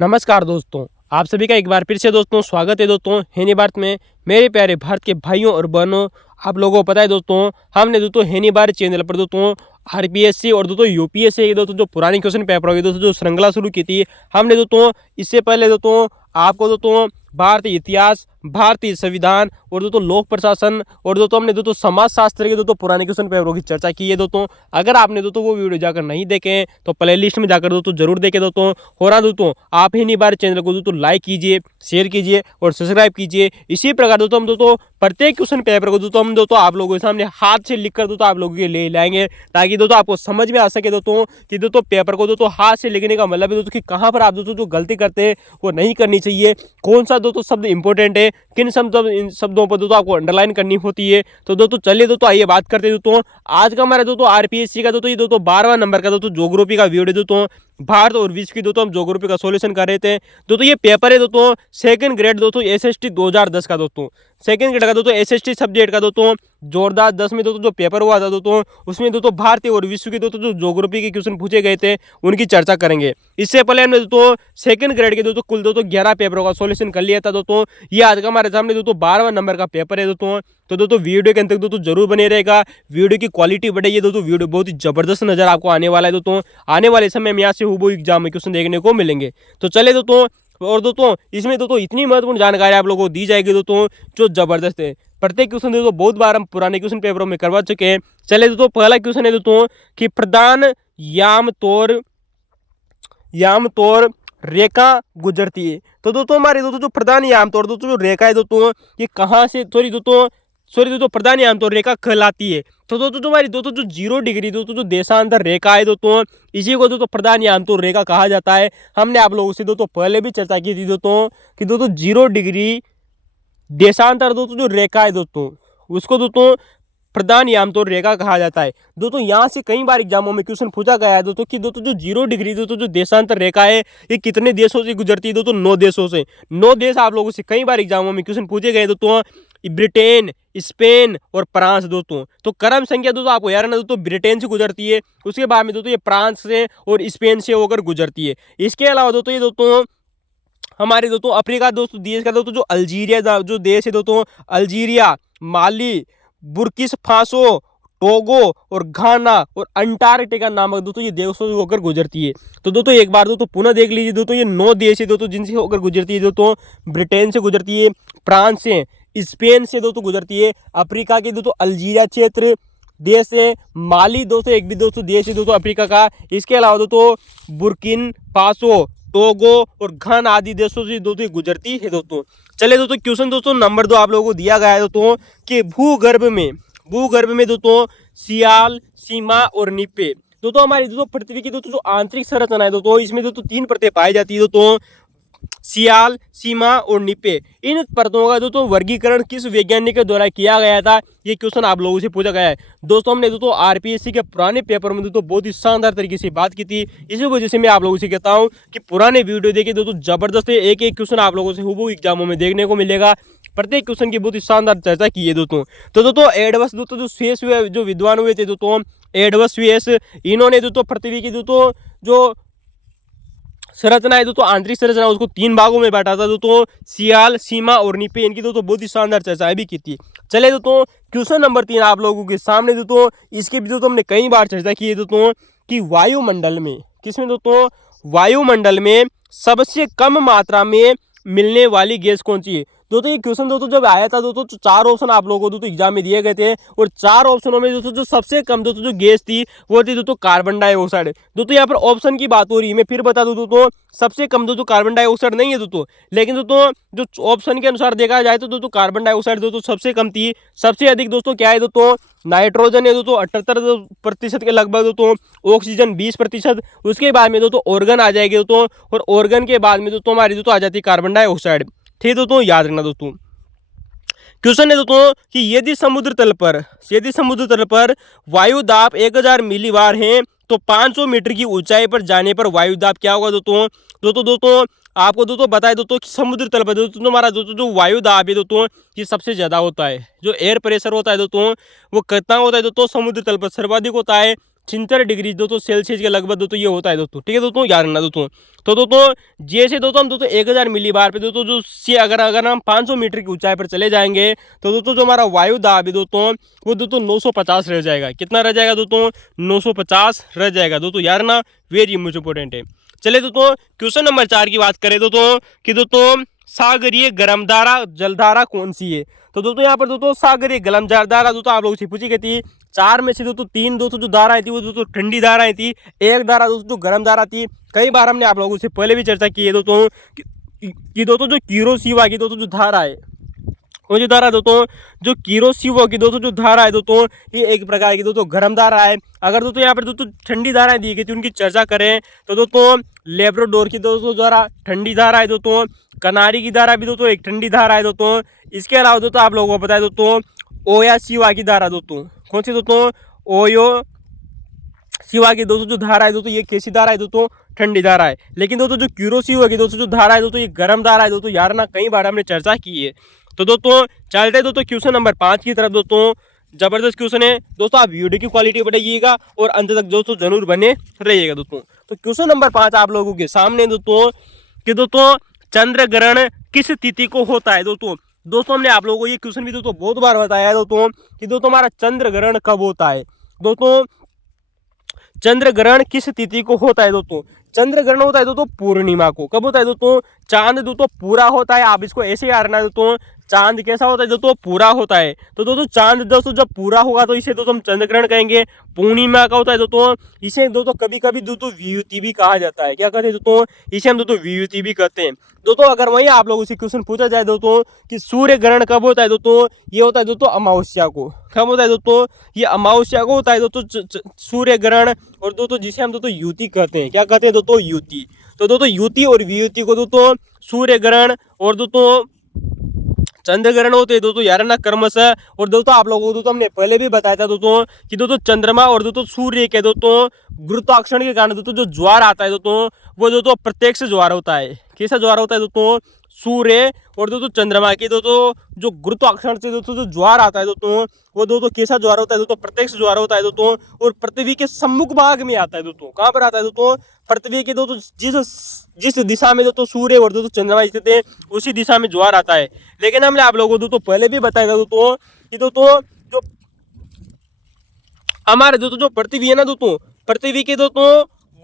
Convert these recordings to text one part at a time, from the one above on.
नमस्कार दोस्तों, आप सभी का एक बार फिर से दोस्तों स्वागत है दोस्तों हेनी भारत में। मेरे प्यारे भारत के भाइयों और बहनों, आप लोगों को पता है दोस्तों, हमने दोस्तों हेनी भारत चैनल पर दोस्तों आरपीएससी और दोस्तों यूपीएससी के दोस्तों जो पुरानी क्वेश्चन पेपर होगी दोस्तों जो श्रृंखला शुरू की थी हमने दोस्तों। इससे पहले दोस्तों आपको दोस्तों भारतीय इतिहास, भारतीय संविधान और दोस्तों लोक प्रशासन और दोस्तों हमने दोस्तों समाज शास्त्र के दोस्तों पुराने क्वेश्चन पेपरों की चर्चा की है दोस्तों। अगर आपने दोस्तों वो वीडियो जाकर नहीं देखे तो प्ले लिस्ट में जाकर दोस्तों जरूर देखें दोस्तों। हो रहा दोस्तों आप ही नहीं बार चैनल को दोस्तों लाइक कीजिए, शेयर कीजिए और सब्सक्राइब कीजिए। इसी प्रकार दोस्तों हम दोस्तों प्रत्येक क्वेश्चन पेपर को दोस्तों हम दोस्तों आप लोगों के सामने हाथ से लिखकर दोस्तों आप लोगों के ले लाएंगे, ताकि दोस्तों आपको समझ में आ सके दोस्तों कि दोस्तों पेपर को दोस्तों हाथ से लिखने का मतलब है दोस्तों कि कहाँ पर आप दोस्तों जो गलती करते हैं वो नहीं करनी चाहिए, कौन सा दोस्तों शब्द इंपॉर्टेंट है, किन शब्दों पर दोस्तों आपको अंडरलाइन करनी होती है। तो दोस्तों चलिए दोस्तों आइए बात करते हैं दोस्तों आज का हमारा दोस्तों आरपीएससी का दोस्तों ये दोस्तों 12वां नंबर का दोस्तों ज्योग्राफी का वीडियो दोस्तों भारत और विश्व की दोस्तों हम ज्योग्राफी का सॉल्यूशन कर रहे थे दोस्तों। ये पेपर है दोस्तों सेकंड ग्रेड दोस्तों एसएसटी 2010 का दोस्तों सेकंड ग्रेड का दोस्तों एसएसटी सब्जेक्ट का दोस्तों जोरदार 10 में दोस्तों जो पेपर हुआ था दोस्तों उसमें दोस्तों भारतीय और विश्व के दोस्तों जो ज्योग्राफी के क्वेश्चन पूछे गए थे उनकी चर्चा करेंगे। इससे पहले हमने दोस्तों सेकंड ग्रेड के दोस्तों कुल दोस्तों 11 पेपरों का सॉल्यूशन कर लिया था दोस्तों। ये आज का हमारे सामने दोस्तों 12वां नंबर का पेपर है दोस्तों। तो दोस्तों वीडियो के अंत तक दोस्तों जरूर बने रहेगा, वीडियो की क्वालिटी बढ़ाइए दोस्तों, वीडियो बहुत ही जबरदस्त नजर आपको आने वाला है दोस्तों। आने वाले समय में यहाँ से हुबहू एग्जाम में क्वेश्चन देखने को मिलेंगे। तो चले दोस्तों, और दोस्तों इसमें दोस्तों इतनी महत्वपूर्ण जानकारी आप लोगों को दी जाएगी दोस्तों जो जबरदस्त है। प्रत्येक क्वेश्चन दोस्तों बहुत बार हम पुराने क्वेश्चन पेपरों में करवा चुके हैं। चले दोस्तों पहला क्वेश्चन है दोस्तों कि प्रधान याम तौर रेखा गुजरती है। तो दोस्तों हमारे दोस्तों जो प्रधान याम तौर दोस्तों जो रेखा है दोस्तों ये कहाँ से दोस्तों प्रधान याम तौर रेखा कहलाती है। तो दोस्तों जो हमारी दोस्तों जो 0 डिग्री दोस्तों जो देशांतर रेखा है दोस्तों इसी को दोस्तों प्रधान याम तौर रेखा कहा जाता है। हमने आप लोगों से दोस्तों पहले भी चर्चा की थी दोस्तों कि दोस्तों 0 डिग्री देशांतर दोस्तों जो रेखा है दोस्तों उसको दोस्तों प्रधान याम तौर रेखा कहा जाता है दोस्तों। यहाँ से कई बार एग्जामों में क्वेश्चन पूछा गया है दोस्तों कि दोस्तों जो 0 डिग्री दोस्तों जो देशांतर रेखा है ये कितने देशों से गुजरती है दोस्तों 9 देशों से। 9 देश आप लोगों से कई बार एग्जामों में क्वेश्चन पूछे गए दोस्तों, ब्रिटेन, स्पेन और फ्रांस दोस्तों। तो क्रम संख्या दोस्तों आपको यार ना दोस्तों ब्रिटेन से गुजरती है, उसके बाद में दोस्तों ये फ्रांस से और स्पेन से होकर गुजरती है। इसके अलावा दोस्तों ये दोस्तों हमारे दोस्तों अफ्रीका दोस्तों देश का दोस्तों जो अल्जीरिया जो देश है दोस्तों अल्जीरिया, माली, बुर्किस फासो, टोगो और घाना और अंटार्कटिका नामक दोस्तों ये देशों से होकर गुजरती है। तो दोस्तों एक बार दोस्तों पुनः देख लीजिए दोस्तों ये 9 देश है दोस्तों जिनसे होकर गुजरती है दोस्तों। ब्रिटेन से गुजरती है, फ्रांस से, स्पेन से दोस्तों गुजरती है, अफ्रीका के दोस्तों अल्जीरिया क्षेत्र देश है, माली दोस्तों एक भी दोस्तों देश है दोस्तों अफ्रीका का। इसके अलावा दोस्तों बुर्किन फासो, टोगो और घाना आदि देशों से दोस्तों गुजरती है दोस्तों। चले दोस्तों क्वेश्चन दोस्तों नंबर 2 आप लोगों को दिया गया है दोस्तों कि भूगर्भ में दोस्तों सियाल, सीमा और निपे दोस्तों हमारी दोस्तों पृथ्वी की दोस्तों जो आंतरिक संरचना है दोस्तों इसमें दोस्तों 3 परतें पाई जाती है दोस्तों, सियाल, सीमा और निपे। इन परतों का दोस्तों वर्गीकरण किस वैज्ञानिक के द्वारा किया गया था, ये क्वेश्चन आप लोगों से पूछा गया है दोस्तों। हमने दोस्तों आरपीएससी के पुराने पेपर में दोस्तों बहुत ही शानदार तरीके से बात की थी। इसी वजह से मैं आप लोगों से कहता हूं कि पुराने वीडियो देखिए दोस्तों जबरदस्त है, एक एक क्वेश्चन आप लोगों से हुबहू एग्जामों में देखने को मिलेगा। प्रत्येक क्वेश्चन की बहुत ही शानदार चर्चा की है दोस्तों। तो दोस्तों एडवर्स दोस्तों जो शेष हुए जो विद्वान हुए थे दोस्तों एडवर्स वेस, इन्होंने दोस्तों पृथ्वी की दोस्तों जो संरचना है दोस्तों आंतरिक संरचना उसको 3 भागों में बांटा था दोस्तों, सियाल, सीमा और निपे। इनकी दोस्तों बहुत ही शानदार चर्चा भी की थी। चले दोस्तों क्वेश्चन नंबर 3 आप लोगों के सामने दोस्तों इसके भी दोस्तों हमने कई बार चर्चा की है दोस्तों कि वायुमंडल में किसमें दोस्तों वायुमंडल में सबसे कम मात्रा में मिलने वाली गैस कौन सी है। दोस्तों ये क्वेश्चन दोस्तों जब आया था दोस्तों तो 4 ऑप्शन आप लोगों को दोस्तों एग्जाम में दिए गए थे और 4 ऑप्शनों में दोस्तों जो सबसे कम दोस्तों जो गैस थी वो थी दोस्तों कार्बन डाइऑक्साइड। दोस्तों यहाँ पर ऑप्शन की बात हो रही है, मैं फिर बता दूं दोस्तों सबसे कम दोस्तों कार्बन डाइऑक्साइड नहीं है दोस्तों, लेकिन दोस्तों जो ऑप्शन के अनुसार देखा जाए तो दोस्तों कार्बन डाइऑक्साइड दोस्तों सबसे कम थी। सबसे अधिक दोस्तों क्या है दोस्तों नाइट्रोजन है दोस्तों 78% के लगभग दोस्तों, ऑक्सीजन 20%, उसके बाद में दोस्तों ऑर्गन आ जाएगी दोस्तों और ऑर्गन के बाद में दोस्तों हमारी दोस्तों आ जाती है कार्बन डाइऑक्साइड। ठीक दोस्तों याद रखना दोस्तों। क्वेश्चन है दोस्तों कि यदि समुद्र तल पर वायु दाब 1000 मिलीबार है तो 500 मीटर की ऊंचाई पर जाने पर वायु दाब क्या होगा दोस्तों आपको दोस्तों बताए दोस्तों कि समुद्र तल पर दोस्तों हमारा दोस्तों जो वायु दाब है दोस्तों ये सबसे ज्यादा होता है। जो एयर प्रेशर होता है दोस्तों वो कितना होता है दोस्तों समुद्र तल पर सर्वाधिक होता है 76 डिग्री दोस्तों सेल्सियस के लगभग दोस्तों ये होता है दोस्तों, ठीक है दोस्तों, याद रखना दोस्तों। तो दोस्तों जैसे दोस्तों हम दोस्तों 1000 मिली बार पे दोस्तों जो अगर हम 500 मीटर की ऊंचाई पर चले जाएंगे तो दोस्तों जो हमारा वायु दाब है दोस्तों वो दोस्तों 950 रह जाएगा। कितना रह जाएगा दोस्तों? 950 रह जाएगा दोस्तों, यार ना, वेरी मच इंपॉर्टेंट है। चलिए दोस्तों क्वेश्चन नंबर 4 की बात करें दोस्तों कि दोस्तों सागरीय गर्मधारा जलधारा कौन सी है। तो दोस्तों यहाँ पर दोस्तों सागरीय गर्मधारा दोस्तों आप लोगों से पूछी गई थी। 4 में से दोस्तों 3 दोस्तों जो धाराएं थी वो दोस्तों ठंडी धाराएं थी, एक धारा दोस्तों जो गर्म धारा थी। कई बार हमने आप लोगों से पहले भी चर्चा की है दोस्तों कि दोस्तों जो किरोशिवा की दोस्तों जो धारा है वो जो धारा दोस्तों जो किरोशिवा की दोस्तों जो धारा है दोस्तों ये एक प्रकार की दोस्तों गर्म धारा है। अगर दोस्तों यहाँ पर दोस्तों ठंडी धाराएं दी गई थी उनकी चर्चा करें तो दोस्तों लेब्राडोर की दोस्तों धारा ठंडी धारा है दोस्तों, कनारी की धारा भी दोस्तों एक ठंडी धारा है दोस्तों। इसके अलावा दोस्तों आप लोगों को पता है दोस्तों ओया शिवा की धारा दोस्तों, कौन सी दोस्तों? ओयो शिवा की दोस्तों जो धारा है दोस्तों ये कैसी धारा है दोस्तों? ठंडी धारा है। लेकिन दोस्तों जो किरोशिवा की दोस्तों जो धारा है दोस्तों ये गर्म धारा है दोस्तों, यार ना, कई बार हमने चर्चा की है। तो दोस्तों चलते दोस्तों क्वेश्चन नंबर 5 की तरफ दोस्तों। जबरदस्त क्वेश्चन है दोस्तों, आप वीडियो की क्वालिटी बढ़ाइएगा और अंत तक दोस्तों जरूर बने रहिएगा दोस्तों। तो क्वेश्चन नंबर 5 आप लोगों के सामने दोस्तों कि दोस्तों चंद्र ग्रहण किस तिथि को होता है दोस्तों। दोस्तों हमने आप लोगों को ये क्वेश्चन भी दोस्तों बहुत बार बताया है दोस्तों कि दोस्तों हमारा चंद्र ग्रहण कब होता है। दोस्तों चंद्र ग्रहण किस तिथि को होता है दोस्तों? चंद्र ग्रहण होता है दोस्तों पूर्णिमा को। कब होता है दोस्तों? चांद दोस्तों पूरा होता है, आप इसको ऐसे याद रखना दोस्तों, चांद कैसा होता है दोस्तों? पूरा होता है। तो दोस्तों चांद दोस्तों जब पूरा होगा तो इसे दोस्तों हम चंद्र ग्रहण कहेंगे। पूर्णिमा का होता है दोस्तों, इसे दोस्तों कभी कभी दोस्तों वियुति भी कहा जाता है। क्या कहते हैं दोस्तों? इसे हम दोस्तों वियुति भी कहते हैं दोस्तों। अगर वही आप लोगों से क्वेश्चन पूछा जाए दोस्तों कि सूर्य ग्रहण कब होता है दोस्तों, ये होता है दोस्तों अमावस्या को। कब होता है दोस्तों? ये अमावस्या को होता है दोस्तों सूर्य ग्रहण, और दोस्तों जिसे हम दोस्तों युति कहते हैं। क्या कहते हैं दोस्तों? युति। तो दोस्तों युति और वियुति को दोस्तों सूर्य ग्रहण और दोस्तों चंद्र ग्रहण होते हैं दोस्तों, यार ना, क्रमशः। और दोस्तों आप लोगों को दोस्तों हमने पहले भी बताया था दोस्तों कि दोस्तों चंद्रमा और दोस्तों सूर्य के दोस्तों गुरुत्वाकर्षण के कारण दोस्तों जो ज्वार आता है दोस्तों वो दोस्तों प्रत्यक्ष ज्वार होता है। कैसा ज्वार होता है दोस्तों? सूर्य और दोस्तों चंद्रमा की दोस्तों जो गुरुत्वाकर्षण से दोस्तों जो ज्वार आता है दोस्तों वो दोस्तों कैसा ज्वार होता है दोस्तों? प्रत्यक्ष ज्वार होता है दोस्तों, और पृथ्वी के सम्मुख भाग में आता है दोस्तों। कहाँ पर आता है दोस्तों? पृथ्वी के दोस्तों जिस दिशा में दोस्तों सूर्य और दोस्तों चंद्रमा स्थित है उसी दिशा में ज्वार आता है। लेकिन हमने आप लोगों को दोस्तों पहले भी बताया था दोस्तों कि दोस्तों जो हमारे दोस्तों जो पृथ्वी है ना दोस्तों, पृथ्वी के दोस्तों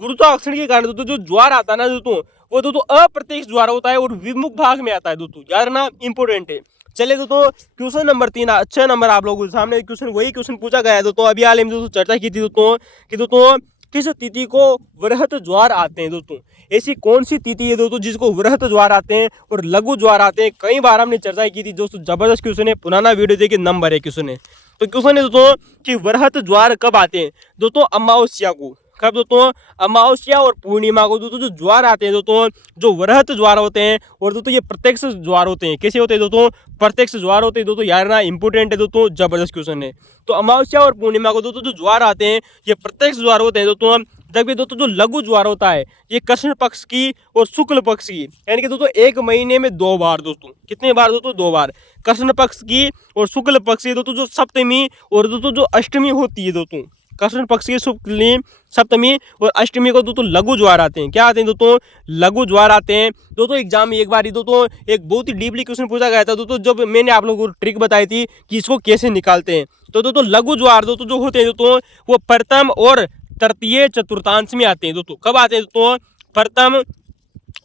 गुरुत्वाकर्षण के कारण दोस्तों जो ज्वार आता है ना दोस्तों वो दोस्तों अप्रत्यक्ष ज्वार होता है और विमुख भाग में आता है दोस्तों, यार ना, इंपोर्टेंट है। चलिए दोस्तों क्वेश्चन नंबर 3 अच्छा नंबर आप लोगों के सामने क्वेश्चन वही क्वेश्चन पूछा गया है दोस्तों। अभी हाल ही में दोस्तों चर्चा की थी दोस्तों कि दोस्तों किस तिथि को वृहत ज्वार आते हैं दोस्तों। ऐसी कौन सी तिथि है दोस्तों जिसको वृहत ज्वार आते हैं और लघु ज्वार आते हैं? कई बार हमने चर्चा की थी दोस्तों, जबरदस्त क्वेश्चन है, पुराना वीडियो देखिए, नंबर 1 क्वेश्चन है। तो क्वेश्चन है दोस्तों कि वृहत ज्वार कब आते हैं दोस्तों? अमावस्या को। कब दोस्तों? अमावस्या और पूर्णिमा को दोस्तों जो ज्वार आते हैं दोस्तों जो वृहत ज्वार होते हैं, और दोस्तों ये प्रत्यक्ष ज्वार होते हैं। कैसे होते हैं दोस्तों? प्रत्यक्ष ज्वार होते हैं दोस्तों, यार ना, इंपोर्टेंट है दोस्तों, जबरदस्त क्वेश्चन है। तो अमावस्या और पूर्णिमा को दोस्तों जो ज्वार आते हैं ये प्रत्यक्ष ज्वार होते हैं दोस्तों। जबकि दोस्तों जो लघु ज्वार होता है ये कृष्ण पक्ष की और शुक्ल पक्ष की, यानी कि दोस्तों 1 महीने में 2 बार दोस्तों। कितने बार दोस्तों? 2 बार। कृष्ण पक्ष की और शुक्ल पक्ष की दोस्तों जो सप्तमी और दोस्तों जो अष्टमी होती है दोस्तों, कृष्ण पक्ष की शुक्ल सप्तमी और अष्टमी को दोस्तों लघु ज्वार आते हैं। क्या आते हैं दोस्तों? लघु ज्वार आते हैं दोस्तों। एग्जाम में एक बार दोस्तों एक बहुत ही डीपली क्वेश्चन पूछा गया था दोस्तों, जब मैंने आप लोगों को ट्रिक बताई थी कि इसको कैसे निकालते हैं। तो दोस्तों लघु ज्वार दोस्तों जो होते हैं दोस्तों वो प्रथम और तृतीय चतुर्थांश में आते हैं दोस्तों। कब आते हैं दोस्तों? प्रथम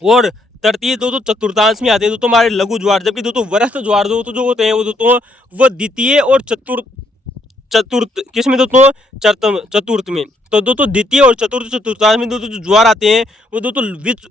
और तृतीय दोस्तों चतुर्थांश में आते हैं दोस्तों हमारे लघु ज्वार। जबकि दोस्तों वृहत ज्वार दोस्तों जो होते हैं वो दोस्तों वो द्वितीय और चतुर्थ किस में दोस्तों? चतुर्थ में। तो दोस्तों द्वितीय और चतुर्थांश में दोस्तों जो ज्वार आते हैं वो दोस्तों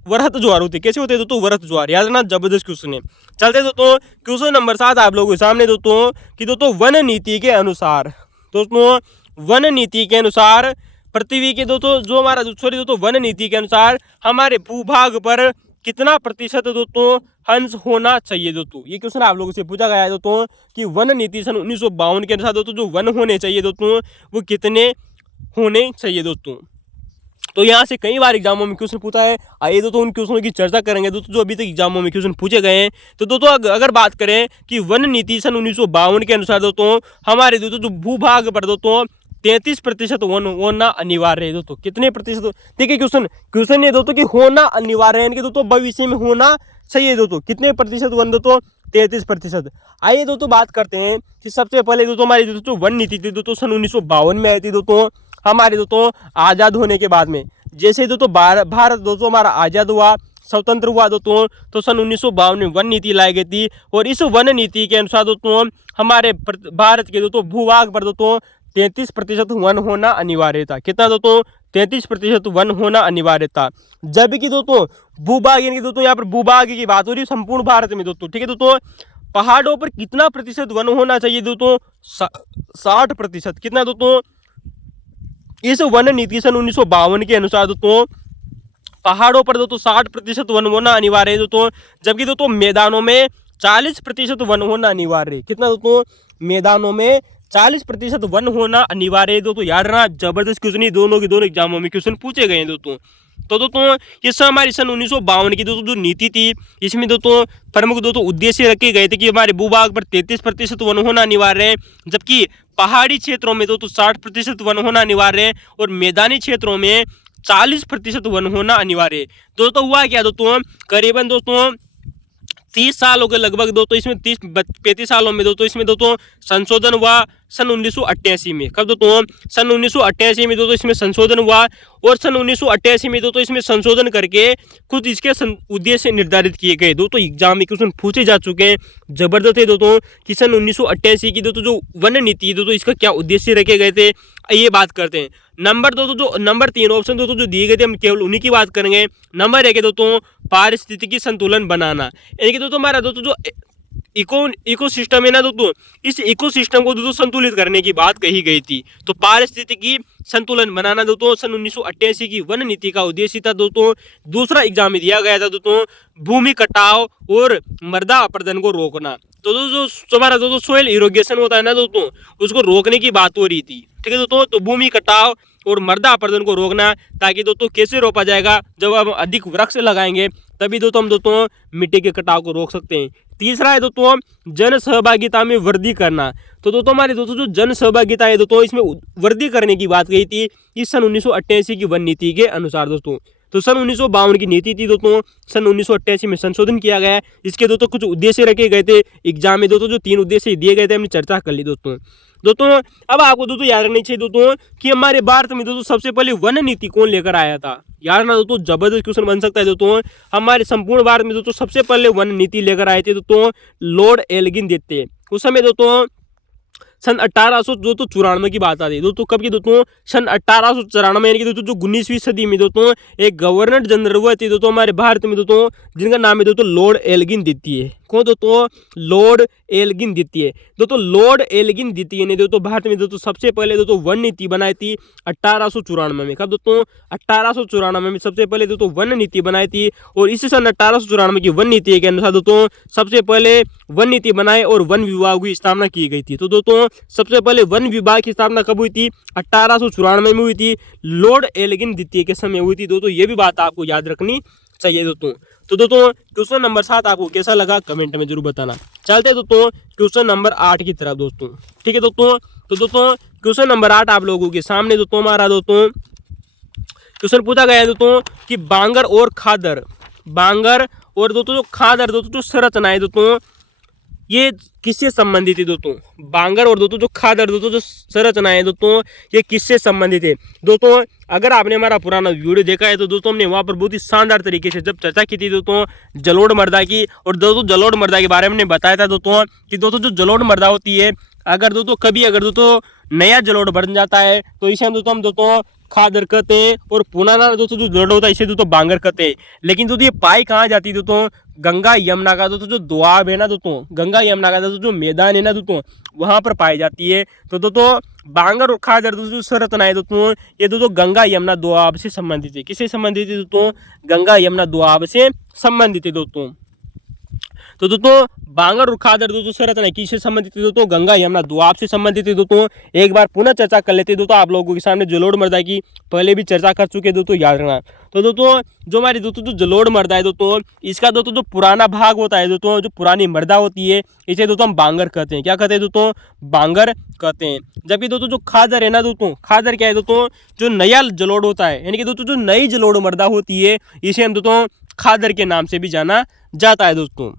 वृहत ज्वार होते हैं। कैसे होते हैं दोस्तों? वृहत ज्वार। याद रखना, जबरदस्त क्वेश्चन है। चलते दोस्तों क्वेश्चन नंबर 7 आप लोगों के सामने दोस्तों कि दोस्तों वन नीति के अनुसार दोस्तों वन नीति के अनुसार पृथ्वी के दोस्तों जो हमारा दोस्तों वन नीति के अनुसार हमारे भूभाग पर कितना प्रतिशत दोस्तों हंस होना चाहिए दोस्तों। ये क्वेश्चन आप लोगों से पूछा गया है दोस्तों कि वन नीति सन 1952 के अनुसार दोस्तों जो वन होने चाहिए दोस्तों वो कितने होने चाहिए दोस्तों। तो यहाँ से कई बार एग्जामों में क्वेश्चन पूछा है। आइए दोस्तों उन क्वेश्चनों की चर्चा करेंगे दोस्तों जो अभी तक एग्जामों में क्वेश्चन पूछे गए हैं। तो दोस्तों अगर बात करें कि वन नीति सन 1952 के अनुसार दोस्तों हमारे दोस्तों जो भूभाग पर दोस्तों 33% वन होना अनिवार्य है दोस्तों। कितने प्रतिशत? देखिए क्वेश्चन ये दोस्तों कि होना अनिवार्य है, दोस्तों भविष्य में होना चाहिए दोस्तों। कितने प्रतिशत वन दोस्तों? 33%। आइए दोस्तों बात करते हैं कि सबसे पहले दोस्तों हमारी दोस्तों वन नीति थी दोस्तों सन 1952 में आई थी दोस्तों, हमारे दोस्तों आज़ाद होने के बाद में। जैसे दोस्तों भारत दोस्तों हमारा आज़ाद हुआ, स्वतंत्र हुआ दोस्तों, तो सन 1952 में वन नीति लाई गई थी। और इस वन नीति के अनुसार दोस्तों हमारे भारत के दोस्तों भूभाग पर दोस्तों 33% वन होना अनिवार्य था। कितना दोस्तों? 33% वन होना अनिवार्य था। जबकि दोस्तों भूभाग यानी कि दोस्तों यहाँ पर भूभाग की बात हो रही है संपूर्ण भारत में दोस्तों, ठीक है दोस्तों। पहाड़ों पर कितना प्रतिशत वन होना चाहिए दोस्तों? 60%। कितना दोस्तों? इस वन नीति सन 1952 के अनुसार दोस्तों पहाड़ों पर दोस्तों 60% वन होना अनिवार्य है दोस्तों। जबकि दोस्तों मैदानों में 40% वन होना अनिवार्य है। कितना दोस्तों? मैदानों में 40% वन होना अनिवार्य है दोस्तों। याद रखना, जबरदस्त क्वेश्चन ही दोनों एग्जामों में क्वेश्चन पूछे गए हैं दोस्तों। तो दोस्तों ये हमारी सन 1952 की दोस्तों जो नीति थी, इसमें दोस्तों प्रमुख दोस्तों उद्देश्य रखे गए थे कि हमारे भूभाग पर 33% वन होना अनिवार्य है, जबकि पहाड़ी क्षेत्रों में दोस्तों 60% वन होना अनिवार्य है, और मैदानी क्षेत्रों में 40% वन होना अनिवार्य है। दोस्तों हुआ क्या दोस्तों, करीबन दोस्तों 30 सालों के लगभग दोस्तों इसमें 30-35 सालों में दोस्तों इसमें दोस्तों संशोधन हुआ सन 1988 में। कब दोस्तों? सन 1988 में दोस्तों इसमें संशोधन हुआ, और सन 1988 में दोस्तों इसमें संशोधन करके कुछ इसके उद्देश्य निर्धारित किए गए। दोस्तों एग्जाम में क्वेश्चन पूछे जा चुके हैं, जबरदस्त है दोस्तों कि सन 1988 की दोस्तों जो वन नीति दोस्तों इसका क्या उद्देश्य रखे गए थे, ये बात करते हैं। नंबर 3 ऑप्शन दोस्तों जो दिए गए थे हम केवल उन्हीं की बात करेंगे। नंबर 1 है दोस्तों पारिस्थितिकी संतुलन बनाना। यानी कि दोस्तों हमारा दोस्तों जो इकोसिस्टम है ना दोस्तों, इस इकोसिस्टम को दोस्तों संतुलित करने की बात कही गई थी। तो पारिस्थितिकी संतुलन बनाना दोस्तों सन 1988 की वन नीति का उद्देश्य था दोस्तों। दूसरा एग्जाम में दिया गया था दोस्तों भूमि कटाव और मृदा अपरदन को रोकना। तो दोस्तों हमारा दोस्तों सोयल इरोगेशन होता है ना दोस्तों, उसको रोकने की बात हो रही थी, ठीक है दोस्तों। तो भूमि कटाव और मृदा अपरदन को रोकना, ताकि दोस्तों कैसे रोका जाएगा, जब हम अधिक वृक्ष लगाएंगे तभी दोस्तों हम दोस्तों मिट्टी के कटाव को रोक सकते हैं। तीसरा है दोस्तों जन सहभागिता में वृद्धि करना। तो दोस्तों हमारे दोस्तों जो जन सहभागिता है दोस्तों इसमें वृद्धि करने की बात कही थी इस सन 1988 की वन नीति के अनुसार दोस्तों। तो सन 1952 की नीति थी दोस्तों, सन 1988 में संशोधन किया गया है। इसके दोस्तों कुछ उद्देश्य रखे गए थे एग्जाम में दोस्तों, जो 3 उद्देश्य दिए गए थे हमने चर्चा कर ली दोस्तों। अब आपको दोस्तों याद रखना चाहिए दोस्तों कि हमारे भारत में दोस्तों सबसे पहले वन नीति कौन लेकर आया था। यार ना दोस्तों जबरदस्त क्वेश्चन बन सकता है दोस्तों। हमारे संपूर्ण भारत में दोस्तों सबसे पहले वन नीति लेकर आए थे दोस्तों लॉर्ड एल्गिन देते। उस समय दोस्तों सन 1894 की बात आती है दोस्तों। कब की दोस्तों? सन 1894 यानी कि दोस्तों जो 19वीं सदी में दोस्तों एक गवर्नर जनरल हुए थे दोस्तों हमारे भारत में दोस्तों, जिनका नाम है दोस्तों लॉर्ड एल्गिन द्वितीय। कौन दोस्तों? लॉर्ड एल्गिन द्वितीय। दोस्तों लॉर्ड एल्गिन द्वितीय ने दोस्तों भारत में दोस्तों सबसे पहले दोस्तों वन नीति बनाई थी 1894 में। कब दोस्तों? 1894 में सबसे पहले दोस्तों वन नीति बनाई थी, और इसी सन 1894 की वन नीति के अनुसार दोस्तों सबसे पहले वन नीति बनाए और वन विभाग की स्थापना की गई थी। तो दोस्तों सबसे पहले वन विभाग की स्थापना कब हुई थी? 1894 में हुई थी, लॉर्ड एल्गिन द्वितीय के समय हुई थी दोस्तों। ये भी बात आपको याद रखनी चाहिए दोस्तों। तो दोस्तों क्वेश्चन नंबर 7 आपको कैसा लगा कमेंट में जरूर बताना। चलते दोस्तों क्वेश्चन नंबर 8 की तरफ दोस्तों, ठीक है दोस्तों। तो दोस्तों क्वेश्चन नंबर 8 आप लोगों के सामने दोस्तों हमारा दोस्तों क्वेश्चन पूछा गया है दोस्तों कि बांगर और खादर दोस्तों जो खादर दोस्तों जो संरचना है दोस्तों ये किससे संबंधित है दोस्तों? बांगर और दोस्तों जो खादर दोस्तों जो संरचना है दोस्तों ये किससे संबंधित है दोस्तों? अगर आपने हमारा पुराना वीडियो देखा है तो दोस्तों हमने वहाँ पर बहुत ही शानदार तरीके से जब चर्चा की थी दोस्तों जलोढ़ मृदा की, और दोस्तों जलोढ़ मृदा के बारे में हमने बताया था दोस्तों कि दोस्तों जो जलोढ़ मृदा होती है अगर दोस्तों नया जलोढ़ बन जाता है तो इसे हम दोस्तों खादर कहते हैं, और पुराना दोस्तों जो जलोढ़ होता है इसे दोस्तों बांगर कहते हैं। लेकिन दोस्तों ये पाई कहाँ जाती है दोस्तों? गंगा यमुना का दोस्तों जो दोआब है ना दोस्तों, गंगा यमुना का दोस्तों जो मैदान है ना दोस्तों वहाँ पर पाई जाती है। तो दोस्तों बांगर और खादर दोस्तों संरचना है दोस्तों ये दोस्तों गंगा यमुना दोआब से संबंधित है। किससे संबंधित है दोस्तों? गंगा यमुना दोआब से संबंधित है दोस्तों। तो दोस्तों बांगर और खादर दोस्तों संरचना किससे संबंधित है दोस्तों? गंगा यमुना दोआब से संबंधित है दोस्तों। एक बार पुनः चर्चा कर लेते हैं दोस्तों, आप लोगों के सामने जलोढ़ मृदा की पहले भी चर्चा कर चुके हैं दोस्तों, याद रखना। तो दोस्तों जो हमारी दोस्तों जो जलोढ़ मृदा है दोस्तों, इसका दोस्तों जो पुराना भाग होता है दोस्तों, जो पुरानी मृदा होती है, इसे दोस्तों हम बांगर कहते हैं। क्या कहते हैं दोस्तों? बांगर कहते हैं। जबकि दोस्तों जो खादर है ना दोस्तों, खादर क्या है दोस्तों? जो नया जलोढ़ होता है, यानी कि दोस्तों जो नई जलोढ़ मृदा होती है, इसे हम दोस्तों खादर के नाम से भी जाना जाता है दोस्तों।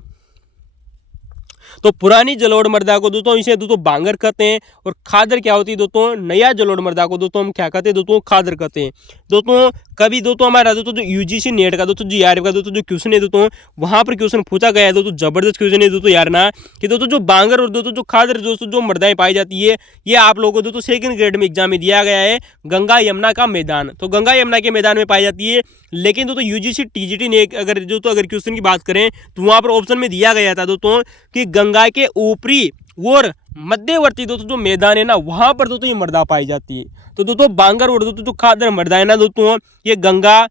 तो पुरानी जलोढ़ मृदा को दोस्तों इसे दोस्तों बांगर कहते हैं, और खादर क्या होती है दोस्तों? नया जलोढ़ मृदा को दोस्तों हम क्या कहते हैं दोस्तों? खादर कहते हैं। दोस्तों कभी दोस्तों हमारा दोस्तों जो यूजीसी नेट का दोस्तों जीआरएफ का दोस्तों जो क्वेश्चन है दोस्तों, वहां पर क्वेश्चन पूछा गया है दोस्तों, जबरदस्त क्वेश्चन है दोस्तों, यार ना कि दोस्तों जो बांगर और दोस्तों जो खादर दोस्तों जो मृदाएं पाई जाती है, ये आप लोगों को दोस्तों सेकंड ग्रेड में एग्जाम में दिया गया है, गंगा यमुना का मैदान। तो गंगा यमुना के मैदान में पाई जाती है। लेकिन दोस्तों यूजीसी टीजीटी ने अगर दोस्तों अगर क्वेश्चन की बात करें तो वहां पर ऑप्शन में दिया गया था दोस्तों कि गंगा के ऊपरी और मध्यवर्ती दोस्तों जो मैदान है ना, वहां पर दोस्तों ये मृदा पाई जाती है। तो दोस्तों बांगर और दोस्तों जो खादर मृदा है ना दोस्तों, ये गंगा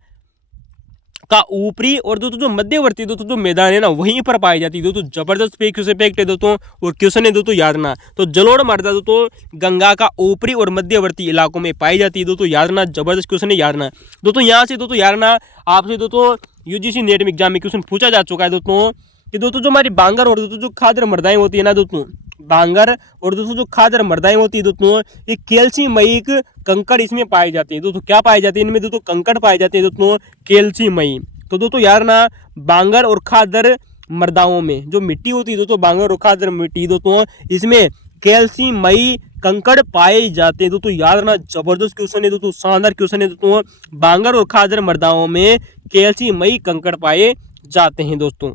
का ऊपरी और दोस्तों जो मध्यवर्ती दोस्तों जो मैदान है ना, वहीं पर पाई जाती है दोस्तों। जबरदस्त फैक्ट है दोस्तों, और क्वेश्चन है दोस्तों, याद रखना। तो जलोढ़ मृदा दोस्तों गंगा का ऊपरी और मध्यवर्ती इलाकों में पाई जाती है दोस्तों, याद रखना। जबरदस्त क्वेश्चन है, याद रखना दोस्तों। यहाँ से दोस्तों याद रखना, आपसे दोस्तों यूजीसी नेट में एग्जाम में क्वेश्चन पूछा जा चुका है दोस्तों कि दोस्तों जो हमारी बांगर और दोस्तों जो खादर मृदाएं होती है ना दोस्तों, बांगर और दोस्तों जो खादर मृदाएं होती है दोस्तों, ये कैल्शियमयी कंकड़ इसमें पाए जाते हैं दोस्तों। क्या पाए जाते हैं इनमें दोस्तों? कंकड़ पाए जाते हैं दोस्तों, कैल्शियमयी। तो दोस्तों यार ना, बांगर और खादर मृदाओं में जो मिट्टी होती है दोस्तों, बांगर और खादर मिट्टी दोस्तों, इसमें कैल्शियमयी कंकड़ पाए जाते हैं दोस्तों, याद रखना। जबरदस्त क्वेश्चन है दोस्तों, शानदार क्वेश्चन है दोस्तों। बांगर और खादर मृदाओं में कैल्शियमयी कंकड़ पाए जाते हैं दोस्तों।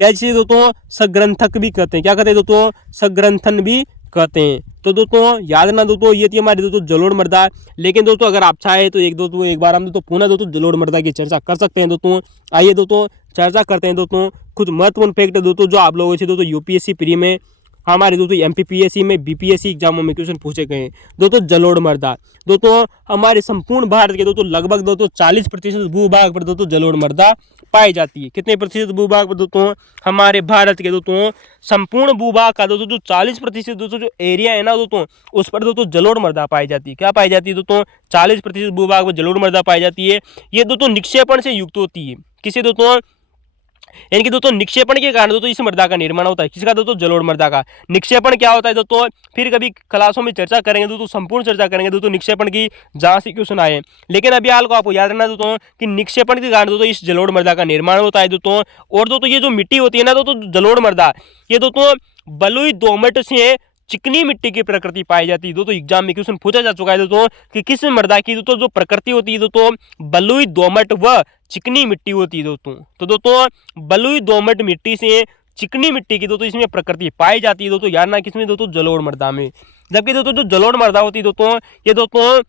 या जिसे दोस्तों सग्रंथक भी कहते हैं। क्या कहते हैं दोस्तों? सग्रंथन भी कहते हैं। तो दोस्तों याद रखना दोस्तों, ये थी हमारी दोस्तों जलोढ़ मृदा। लेकिन दोस्तों अगर आप चाहे तो एक बार हम दोस्तों पुनः दोस्तों जलोढ़ मृदा की चर्चा कर सकते हैं दोस्तों। आइए दोस्तों चर्चा करते हैं दोस्तों कुछ महत्वपूर्ण फैक्ट है दोस्तों, जो आप लोगों से दोस्तों यूपीएससी प्री में, हमारे दोस्तों एमपीपीएससी में, बीपीएससी एग्जामों में क्वेश्चन पूछे गए हैं दोस्तों। जलोढ़ मृदा दोस्तों हमारे संपूर्ण भारत के दोस्तों लगभग दोस्तों 40% भूभाग पर दोस्तों जलोढ़ मृदा पाई जाती है। कितने प्रतिशत भूभाग पर दोस्तों? हमारे भारत के दोस्तों संपूर्ण भूभाग का दोस्तों जो 40% दोस्तों जो एरिया है ना दोस्तों, उस पर दोस्तों जलोढ़ मृदा पाई जाती है। क्या पाई जाती है दोस्तों? 40% भूभाग पर जलोढ़ मृदा पाई जाती है। ये दोस्तों निक्षेपण से युक्त होती है। किसे दोस्तों? यानी कि दोस्तों निक्षेपण के कारण दोस्तों इस मृदा का निर्माण होता है। किसका दोस्तों? जलोढ़ मृदा का। निक्षेपण क्या होता है दोस्तों, फिर कभी क्लासों में चर्चा करेंगे दोस्तों, संपूर्ण चर्चा करेंगे दोस्तों निक्षेपण की, जहां से क्वेश्चन आए। लेकिन अभी हाल को आपको याद रखना दोस्तों कि निक्षेपण के कारण दोस्तों इस जलोढ़ मृदा का निर्माण होता है दोस्तों। और दोस्तों ये जो मिट्टी होती है ना दोस्तों जलोढ़ मृदा, ये दोस्तों बलुई दोमट से चिकनी मिट्टी की प्रकृति पाई जाती है दोस्तों। एग्जाम में क्वेश्चन पूछा जा चुका है दोस्तों कि किस मृदा की दोस्तों जो प्रकृति होती है दोस्तों बलुई दोमट व चिकनी मिट्टी होती है दोस्तों। तो दोस्तों बलुई दोमट मिट्टी से चिकनी मिट्टी की दोस्तों इसमें प्रकृति पाई जाती है दोस्तों, यार ना किसमें दोस्तों? जलोढ़ मृदा में। जबकि दोस्तों जो जलोढ़ मृदा होती है दोस्तों, ये दोस्तों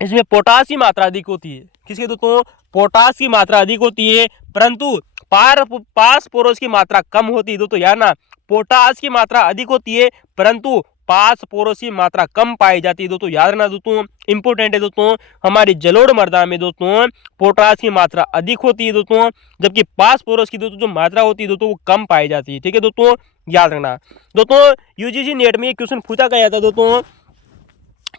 इसमें पोटास की मात्रा अधिक होती है। किसके दोस्तों? पोटास की मात्रा अधिक होती है, परंतु फास्फोरस की मात्रा कम होती है दोस्तों, यार ना। पोटास की मात्रा अधिक होती है परंतु फास्फोरस की मात्रा कम पाई जाती है दोस्तों, याद रखना दोस्तों, इंपोर्टेंट है दोस्तों। हमारी जलोढ़ मृदा में दोस्तों पोटास की मात्रा अधिक होती है दोस्तों, जबकि फास्फोरस की दोस्तों जो मात्रा होती है दोस्तों वो कम पाई जाती है। ठीक है दोस्तों, याद रखना दोस्तों। यूजीसी नेट में क्वेश्चन पूछा गया था दोस्तों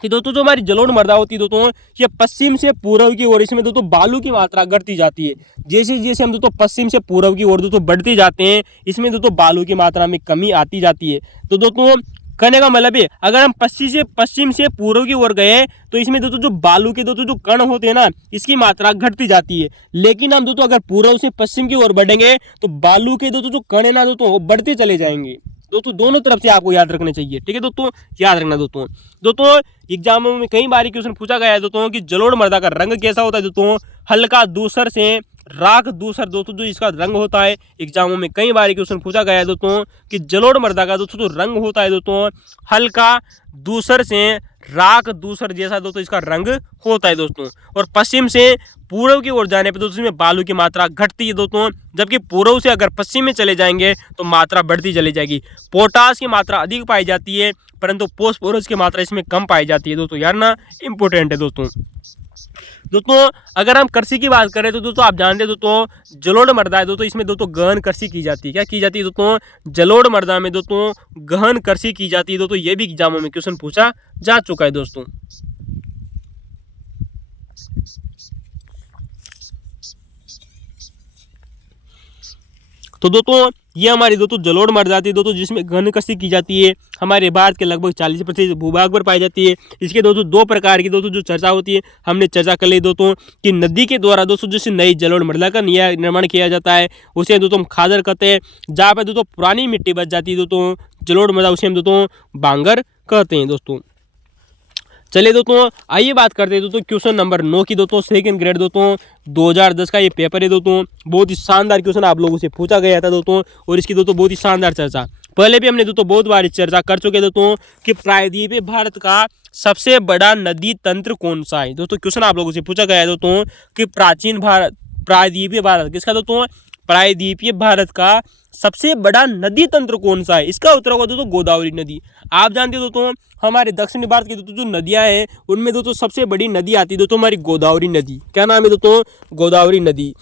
कि दोस्तों जो हमारी जलोढ़ मृदा होती है दोस्तों, ये पश्चिम से पूर्व की ओर, इसमें दोस्तों बालू की मात्रा घटती जाती है। जैसे जैसे हम दोस्तों पश्चिम से पूर्व की ओर दोस्तों बढ़ते जाते हैं, इसमें दोस्तों बालू की मात्रा में कमी आती जाती है। तो दोस्तों कहने का मतलब है, अगर हम पश्चिम से पूर्व की ओर गए तो इसमें दोस्तों जो बालू के दोस्तों जो कण होते हैं ना, इसकी मात्रा घटती जाती है। लेकिन हम दोस्तों अगर पूर्व से पश्चिम की ओर बढ़ेंगे तो बालू के दोस्तों जो कण है ना दोस्तों वो बढ़ते चले जाएंगे दोस्तों। दोनों तरफ से आपको याद रखने चाहिए। ठीक है दोस्तों, याद रखना दोस्तों। दोस्तों एग्जामों में कई बार क्वेश्चन पूछा गया है दोस्तों कि जलोढ़ मृदा का रंग कैसा होता है दोस्तों? हल्का धूसर से राख धूसर दोस्तों जो इसका रंग होता है। एग्जामों में कई बार क्वेश्चन पूछा गया है दोस्तों कि जलोढ़ मृदा का दोस्तों जो रंग होता है दोस्तों हल्का धूसर से राख धूसर जैसा दोस्तों इसका रंग होता है दोस्तों। और पश्चिम से पूर्व की ओर जाने पर दोस्तों इसमें बालू की मात्रा घटती है दोस्तों, जबकि पूर्व से अगर पश्चिम में चले जाएंगे तो मात्रा बढ़ती चली जाएगी। पोटास की मात्रा अधिक पाई जाती है परंतु फास्फोरस की मात्रा इसमें कम पाई जाती है दोस्तों, यार ना इंपोर्टेंट है दोस्तों। दोस्तों अगर हम कृषि की बात करें तो दोस्तों आप जानते हैं दोस्तों जलोढ़ मृदा है दोस्तों, इसमें दोस्तों गहन कृषि की जाती है। क्या की जाती है दोस्तों? जलोढ़ मृदा में दोस्तों गहन कृषि की जाती है दोस्तों। ये भी एग्जामों में क्वेश्चन पूछा जा चुका है दोस्तों। तो दोस्तों ये हमारी दोस्तों जलोढ़ मृदा आती है दोस्तों, जिसमें घन कृषि की जाती है। हमारे भारत के लगभग 40% भूभाग पर पाई जाती है। इसके दोस्तों दो प्रकार की दोस्तों जो चर्चा होती है, हमने चर्चा कर ली दोस्तों कि नदी के द्वारा दोस्तों जैसे नई जलोढ़ मृदा का निर्माण किया जाता है, उसे दोस्तों हम खादर कहते हैं। जहाँ पर दोस्तों पुरानी मिट्टी बच जाती है दोस्तों जलोढ़ मृदा, उसे हम दोस्तों बांगर कहते हैं दोस्तों। चलिए दोस्तों आइए बात करते हैं दोस्तों क्वेश्चन नंबर 9 की दोस्तों, सेकंड ग्रेड दोस्तों 2010 का ये पेपर है दोस्तों। बहुत ही शानदार क्वेश्चन आप लोगों से पूछा गया था दोस्तों, और इसकी दोस्तों बहुत ही शानदार चर्चा पहले भी हमने दोस्तों बहुत बार चर्चा कर चुके दोस्तों कि प्रायद्वीपीय भारत का सबसे बड़ा नदी तंत्र कौन सा है। दोस्तों क्वेश्चन आप लोगों से पूछा गया है दोस्तों कि प्रायद्वीपीय भारत किसका दोस्तों, प्रायद्वीपीय भारत का सबसे बड़ा नदी तंत्र कौन सा है। इसका उत्तर होगा दोस्तों गोदावरी नदी। आप जानते हो दोस्तों हमारे दक्षिणी भारत की दोस्तों जो नदियां हैं उनमें दोस्तों सबसे बड़ी नदी आती है दोस्तों हमारी गोदावरी नदी। क्या नाम है दोस्तों? गोदावरी नदी,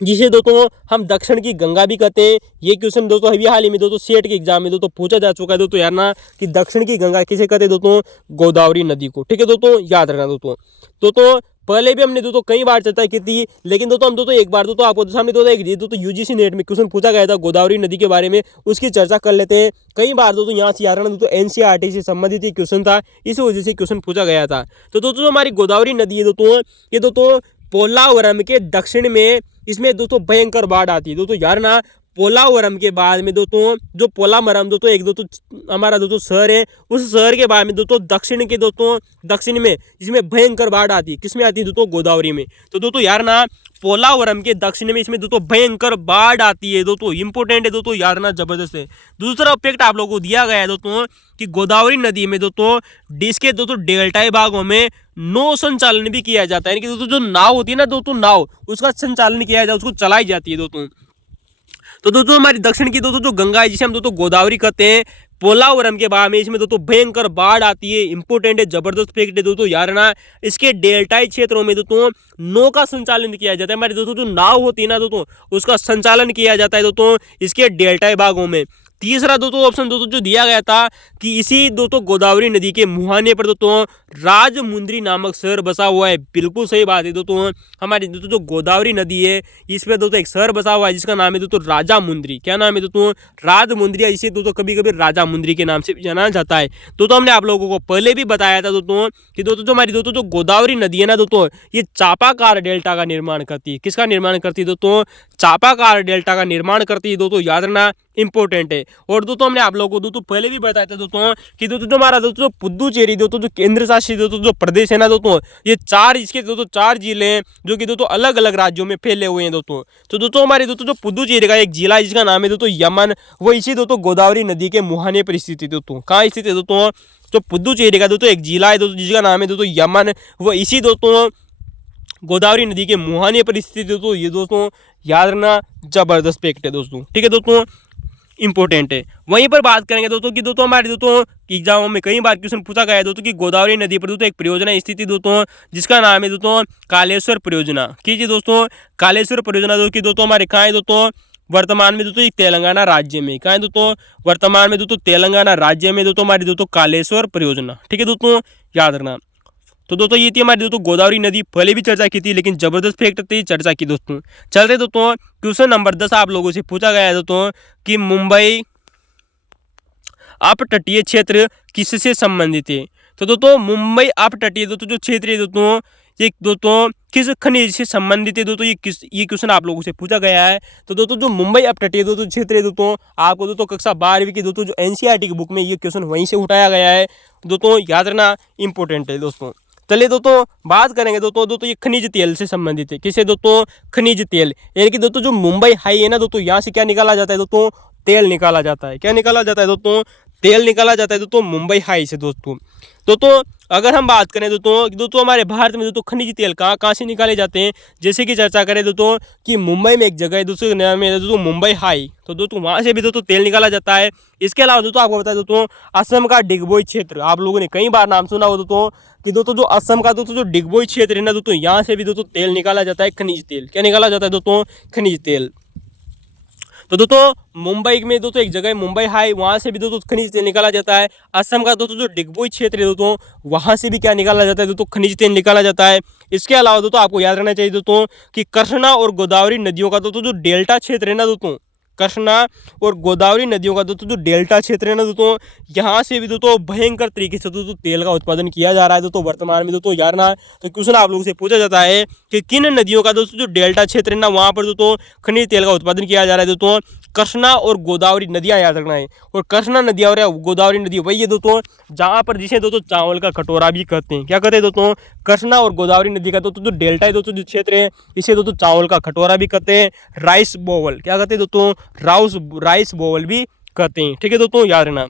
जिसे दोस्तों हम दक्षिण की गंगा भी कहते हैं। ये क्वेश्चन दोस्तों अभी हाल ही में दोस्तों सेट के एग्जाम में दोस्तों पूछा जा चुका है दोस्तों, यार ना कि दक्षिण की गंगा किसे कहते हैं दोस्तों? गोदावरी नदी को। ठीक है दोस्तों, याद रखना दोस्तों पहले भी हमने दोस्तों कई बार चर्चा की थी, लेकिन दोस्तों हम दोस्तों एक बार दोस्तों आपको सामने दोस्तों यूजीसी नेट में क्वेश्चन पूछा गया था गोदावरी नदी के बारे में, उसकी चर्चा कर लेते हैं। कई बार दोस्तों यहाँ से याद रखना दोस्तों एनसीईआरटी से संबंधित ये क्वेश्चन था, इस वजह से क्वेश्चन पूछा गया था। तो दोस्तों हमारी गोदावरी नदी है दोस्तों, ये दोस्तों पोलावरम के दक्षिण में इसमें दोस्तों भयंकर बाढ़ आती है दोस्तों। यार ना पोलावरम के बाद में दोस्तों जो पोलावरम दोस्तों एक दोस्तों हमारा दोस्तों शहर है, उस शहर के बाद में दोस्तों दक्षिण में इसमें भयंकर बाढ़ आती है। किसमें आती है दोस्तों? गोदावरी में। तो दोस्तों यार ना पोलावरम के दक्षिण में इसमें दोस्तों भयंकर बाढ़ आती है दोस्तों, इंपोर्टेंट है दोस्तों, याद रखना जबरदस्त है। दूसरा फैक्ट आप लोगों को दिया गया है दोस्तों कि गोदावरी नदी में दोस्तों इसके दोस्तों डेल्टाई भागों में नौ संचालन भी किया जाता है, यानी कि दोस्तों जो नाव होती है ना दोस्तों, नाव उसका संचालन किया जाता है, उसको चलाई जाती है दोस्तों। तो दोस्तों हमारी दक्षिण की दोस्तों जो गंगा है जिसे हम दोस्तों गोदावरी कहते हैं, पोलावरम के बाद में इसमें दोस्तों भयंकर बाढ़ आती है। इंपोर्टेंट है, जबरदस्त फैक्ट है दोस्तों, याद रखना। इसके डेल्टाई क्षेत्रों में दोस्तों नौ का संचालन किया जाता है। हमारी दोस्तों जो नाव होती है ना दोस्तों, उसका संचालन किया जाता है दोस्तों इसके डेल्टाई भागों में। तीसरा दोस्तों ऑप्शन दोस्तों जो दिया गया था कि इसी दोस्तों गोदावरी नदी के मुहाने पर दोस्तों राजमुंद्री नामक शहर बसा हुआ है। बिल्कुल सही बात है दोस्तों, हमारी दोस्तों जो गोदावरी नदी है इस पर दोस्तों एक शहर बसा हुआ है जिसका नाम है दोस्तों राजामुंद्री। क्या नाम है दोस्तों? राजमुंद्री, जिसे दोस्तों कभी कभी राजामुंद्री के नाम से जाना जाता है। दोस्तों हमने आप लोगों को पहले भी बताया था दोस्तों कि दोस्तों जो हमारी दोस्तों जो गोदावरी नदी है ना दोस्तों, ये चापाकार डेल्टा का निर्माण करती है। किसका निर्माण करती है दोस्तों? चापाकार डेल्टा का निर्माण करती है दोस्तों, याद रखना, इंपॉर्टेंट है। और दोस्तों हमने आप लोगों को दोस्तों पहले भी बताया था दोस्तों कि दोस्तों जो हमारा दोस्तों पुदुचेरी दोस्तों जो केंद्र शासित दोस्तों जो प्रदेश है ना दोस्तों, ये इसके दोस्तों 4 जिले हैं जो कि दोस्तों अलग अलग राज्यों में फैले हुए हैं दोस्तों। तो दोस्तों हमारे दोस्तों जो पुदुचेरी का एक जिला है जिसका नाम है दोस्तों यमन, वो इसी दोस्तों गोदावरी नदी के मुहाने पर स्थित है दोस्तों। कहाँ स्थित है दोस्तों? जो पुदुचेरी का दोस्तों एक जिला है दोस्तों जिसका नाम है दोस्तों यमन, वो इसी दोस्तों गोदावरी नदी के मुहाने पर स्थित दोस्तों। ये दोस्तों याद रखना, जबरदस्त फैक्ट है दोस्तों। ठीक है दोस्तों, इंपॉर्टेंट है। वहीं पर बात करेंगे दोस्तों कि दोस्तों हमारे दोस्तों एग्जामों में कई बार क्वेश्चन पूछा गया है दोस्तों कि गोदावरी नदी पर दोस्तों एक परियोजना स्थित है दोस्तों जिसका नाम है दोस्तों कालेश्वर परियोजना। कीजिए दोस्तों, कालेश्वर परियोजना दोस्तों की दोस्तों हमारे कहाँ है दोस्तों? वर्तमान में दोस्तों एक तेलंगाना राज्य में। कहाँ है दोस्तों? वर्तमान में दोस्तों तेलंगाना राज्य में दोस्तों हमारी दोस्तों कालेश्वर परियोजना। ठीक है दोस्तों, याद रखना। तो दोस्तों ये थी हमारी दोस्तों गोदावरी नदी, पहले भी चर्चा की थी लेकिन जबरदस्त फैक्ट थी, चर्चा की दोस्तों। चलते दोस्तों क्वेश्चन नंबर 10 आप लोगों से पूछा गया है दोस्तों कि मुंबई अपतटीय क्षेत्र किससे संबंधित है। तो दोस्तों मुंबई अपतटीय दोस्तों जो क्षेत्र है दोस्तों, ये दोस्तों किस खनिज से संबंधित है दोस्तों, ये क्वेश्चन आप लोगों से पूछा गया है। तो दोस्तों जो मुंबई अपतटीय दोस्तों क्षेत्र है दोस्तों, आपको दोस्तों कक्षा 12वीं की दोस्तों जो एनसीईआरटी की बुक में ये क्वेश्चन वहीं से उठाया गया है दोस्तों, याद रखना, इंपॉर्टेंट है दोस्तों। चलिए दोस्तों बात करेंगे दोस्तों ये खनिज तेल से संबंधित है। किसे दोस्तों? खनिज तेल, यानी कि दोस्तों जो मुंबई हाई है ना दोस्तों, यहाँ से क्या निकाला जाता है दोस्तों? तेल निकाला जाता है। क्या निकाला जाता है दोस्तों? तेल निकाला जाता है दोस्तों मुंबई हाई से दोस्तों। अगर हम बात करें दोस्तों हमारे भारत में दोस्तों खनिज तेल कहाँ से निकाले जाते हैं, जैसे कि चर्चा करें दोस्तों कि मुंबई में एक जगह है दोस्तों नाम है दोस्तों मुंबई हाई, तो दोस्तों वहाँ से भी दोस्तों तेल निकाला जाता है। इसके अलावा दोस्तों आपको बता दोस्तों असम का डिगबोई क्षेत्र, आप लोगों ने कई बार नाम सुना हो दोस्तों, कि दोस्तों जो असम का दोस्तों जो डिगबोई क्षेत्र है ना दोस्तों, यहाँ से भी दोस्तों तेल निकाला जाता है, खनिज तेल। क्या निकाला जाता है दोस्तों? खनिज तेल। तो दोस्तों मुंबई में दोस्तों एक जगह है मुंबई हाई, वहाँ से भी दोस्तों खनिज तेल निकाला जाता है। असम का दोस्तों जो डिगबोई क्षेत्र है दोस्तों, वहाँ से भी क्या निकाला जाता है दोस्तों? खनिज तेल निकाला जाता है। इसके अलावा दोस्तों आपको याद रखना चाहिए दोस्तों कि कृष्णा और गोदावरी नदियों का दोस्तों जो डेल्टा क्षेत्र है ना दोस्तों, कृष्णा और गोदावरी नदियों का दोस्तों जो डेल्टा क्षेत्र है ना दोस्तों, यहाँ से भी दोस्तों भयंकर तरीके से दोस्तों तेल का उत्पादन किया जा रहा है दोस्तों वर्तमान में दोस्तों। यार ना, तो क्वेश्चन आप लोगों से पूछा जाता है कि किन नदियों का दोस्तों जो डेल्टा क्षेत्र है ना, वहाँ पर दोस्तों खनिज तेल का उत्पादन किया जा रहा है दोस्तों? कृष्णा और गोदावरी नदियाँ याद रखना है। और कृष्णा नदी और गोदावरी नदी वही है दोस्तों जहाँ पर जिसे दोस्तों चावल का कटोरा भी कहते हैं। क्या कहते हैं दोस्तों? कृष्णा और गोदावरी नदी का दोस्तों जो डेल्टा है दोस्तों जो क्षेत्र है, इसे दोस्तों चावल का कटोरा भी कहते हैं, राइस बोवल क्या कहते हैं दोस्तों? राइस बोवल भी कहते हैं। ठीक है दोस्तों, याद रखना।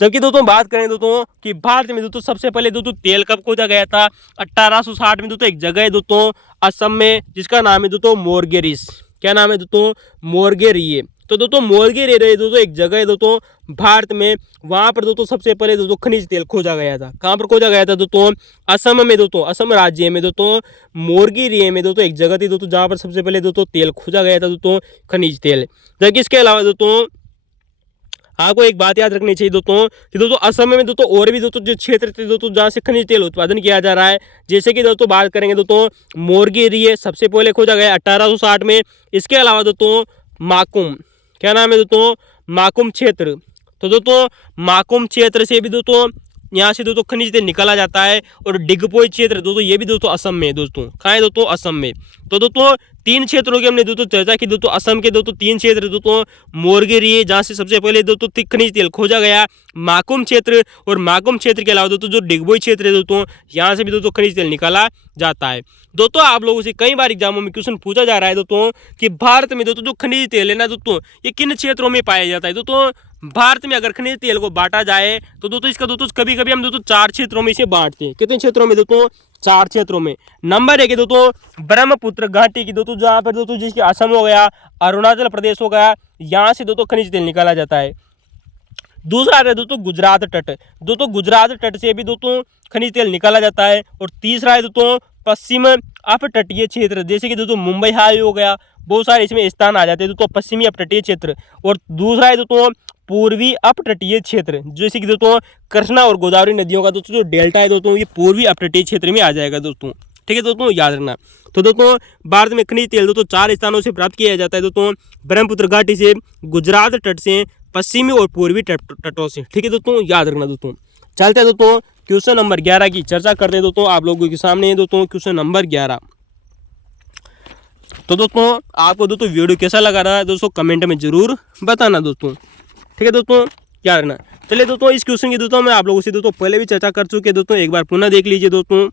जबकि दोस्तों बात करें दोस्तों कि भारत में दोस्तों सबसे पहले दोस्तों तेल कब खोजा गया था? 1860 में दोस्तों एक जगह है दोस्तों असम में, जिसका नाम है दोस्तों मोरगेरिस। क्या नाम है दोस्तों? मोरगेरिये। तो दोस्तों मोरगेरिये दोस्तों एक जगह है दोस्तों भारत में, वहाँ पर दोस्तों सबसे पहले दोस्तों खनिज तेल खोजा गया था। कहाँ पर खोजा गया था दोस्तों? असम में दोस्तों, असम राज्य में दोस्तों मोरगेरिये में दोस्तों एक जगह थी दोस्तों जहाँ पर सबसे पहले दोस्तों तेल खोजा गया था दोस्तों, खनिज तेल। जबकि इसके अलावा दोस्तों आपको एक बात याद रखनी चाहिए दोस्तों कि दोस्तों असम में दोस्तों और भी दोस्तों जो क्षेत्र थे दोस्तों जहाँ से खनिज तेल उत्पादन किया जा रहा है, जैसे कि दोस्तों बात करेंगे दोस्तों मोरगेरिये सबसे पहले खोजा गया 1860 में। इसके अलावा दोस्तों माकुम, क्या नाम है दोस्तों? माकुम क्षेत्र। तो दोस्तों माकुम क्षेत्र से भी दोस्तों यहाँ से दोस्तों खनिज तेल निकाला जाता है। और डिगबोई क्षेत्र दोस्तों ये भी दोस्तों असम में है दोस्तों। कहाँ है दोस्तों? असम में। तो दोस्तों तीन क्षेत्रों की हमने दोस्तों चर्चा की दोस्तों। असम के दोस्तों तीन क्षेत्र दोस्तों मोरगेरिये जहाँ से सबसे पहले दोस्तों खनिज तेल खोजा गया, माकुम क्षेत्र, और माकुम क्षेत्र के अलावा दोस्तों जो डिगबोई क्षेत्र है दोस्तों यहाँ से भी दोस्तों खनिज तेल निकाला जाता है। दोस्तों आप लोगों से कई बार एग्जामों में क्वेश्चन पूछा जा रहा है दोस्तों कि भारत में दोस्तों जो खनिज तेल है ना दोस्तों, ये किन क्षेत्रों में पाया जाता है? दोस्तों भारत में अगर खनिज तेल को बांटा जाए तो दोस्तों इसका दोस्तों कभी कभी हम दोस्तों 4 क्षेत्रों में इसे बांटते हैं। कितने क्षेत्रों में दोस्तों? 4 क्षेत्रों में। नंबर 1 है दोस्तों ब्रह्मपुत्र घाटी की दोस्तों, जहाँ पर दोस्तों जिसके असम हो गया, अरुणाचल प्रदेश हो गया, यहाँ से दोस्तों खनिज तेल निकाला जाता है। दूसरा है दोस्तों गुजरात तट, दोस्तों गुजरात तट से भी दोस्तों खनिज तेल निकाला जाता है। और तीसरा है दोस्तों पश्चिम अपतटीय क्षेत्र, जैसे कि दोस्तों मुंबई हाई हो गया, बहुत सारे इसमें स्थान आ जाते हैं दोस्तों पश्चिमी अपतटीय क्षेत्र। और दूसरा है दोस्तों पूर्वी अपतटीय क्षेत्र, जैसे कि दोस्तों कृष्णा और गोदावरी नदियों का दोस्तों जो डेल्टा है दोस्तों ये पूर्वी अपतटीय क्षेत्र में आ जाएगा दोस्तों। ठीक है दोस्तों, याद रखना। तो दोस्तों भारत में खनिज तेल दोस्तों 4 स्थानों से प्राप्त किया जाता है दोस्तों, ब्रह्मपुत्र घाटी से, गुजरात तट से, पश्चिमी और पूर्वी तटों से। ठीक है दोस्तों, याद रखना दोस्तों। चलते हैं दोस्तों क्वेश्चन नंबर 11 की चर्चा करते हैं दोस्तों। आप लोगों के सामने है दोस्तों क्वेश्चन नंबर 11। तो दोस्तों आपको दोस्तों वीडियो कैसा लगा रहा है दोस्तों कमेंट में जरूर बताना दोस्तों। ठीक है दोस्तों, याद रखना। चलिए दोस्तों इस क्वेश्चन की दोस्तों मैं आप लोगों से दोस्तों पहले भी चर्चा कर चुके दोस्तों, एक बार पुनः देख लीजिए दोस्तों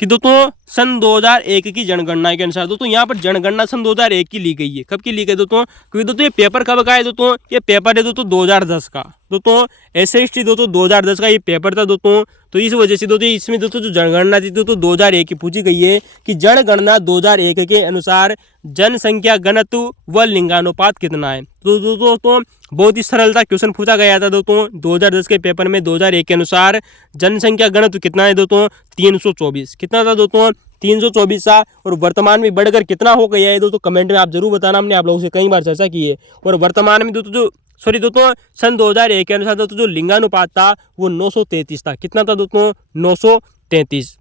कि दोस्तों सन 2001 की जनगणना के अनुसार दोस्तों यहाँ पर जनगणना सन 2001 की ली गई है। कब की ली गई दोस्तों? क्योंकि दोस्तों ये पेपर कब का है दोस्तों? ये पेपर है दोस्तों 2010 का दोस्तों, SST दोस्तों 2010 का ये पेपर था दोस्तों। तो इस वजह से दोस्तों इसमें दोस्तों जो जनगणना थी दोस्तों 2001 की पूछी गई है कि जनगणना 2001 के अनुसार जनसंख्या घनत्व व लिंगानुपात कितना है। तो दोस्तों बहुत ही सरलता क्वेश्चन पूछा गया था दोस्तों 2010 के पेपर में। 2001 के अनुसार जनसंख्या घनत्व कितना है दोस्तों? 324। कितना था दोस्तों? 324 था। और वर्तमान में बढ़कर कितना हो गया है दोस्तों कमेंट में आप जरूर बताना, हमने आप लोगों से कई बार चर्चा की है। और वर्तमान में दोस्तों दोस्तों सन 2001 के अनुसार दोस्तों जो लिंगानुपात था वो 933 था। कितना था दोस्तों? 933।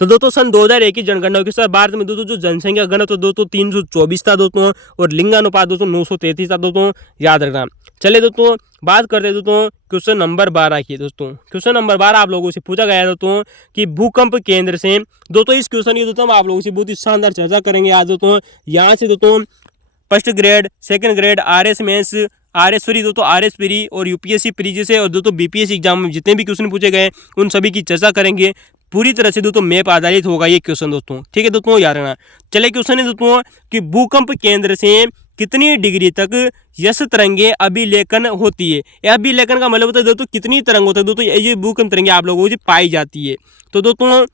तो दोस्तों सन 2001 की जनगणना के अनुसार भारत में दोस्तों जो जनसंख्या घनत्व दोस्तों 324 था दोस्तों, और लिंगानुपात दोस्तों 933 था दोस्तों, याद रखना। चलिए दोस्तों बात करते हैं दोस्तों क्वेश्चन नंबर 12 की दोस्तों। क्वेश्चन नंबर 12 आप लोगों से पूछा गया दोस्तों कि भूकंप केंद्र से, दोस्तों इस क्वेश्चन की दोस्तों हम आप लोगों से बहुत ही शानदार चर्चा करेंगे आज दोस्तों। यहाँ से दोस्तों first grade, second grade, RS mains, RS pre और UPSC प्री जैसे और दोस्तों BPSC एग्जाम में जितने भी क्वेश्चन पूछे गए उन सभी की चर्चा करेंगे। पूरी तरह से दोस्तों मैप आधारित होगा ये क्वेश्चन दोस्तों। ठीक है दोस्तों, याद रखना। चलिए क्वेश्चन है दोस्तों कि भूकंप केंद्र से कितनी डिग्री तक यस तरंगे अभिलेखन होती है। यह अभिलेखन का मतलब होता है दोस्तों कितनी तरंग होता है दोस्तों ये भूकंप तरंगे आप लोगों को पाई जाती है। तो दोस्तों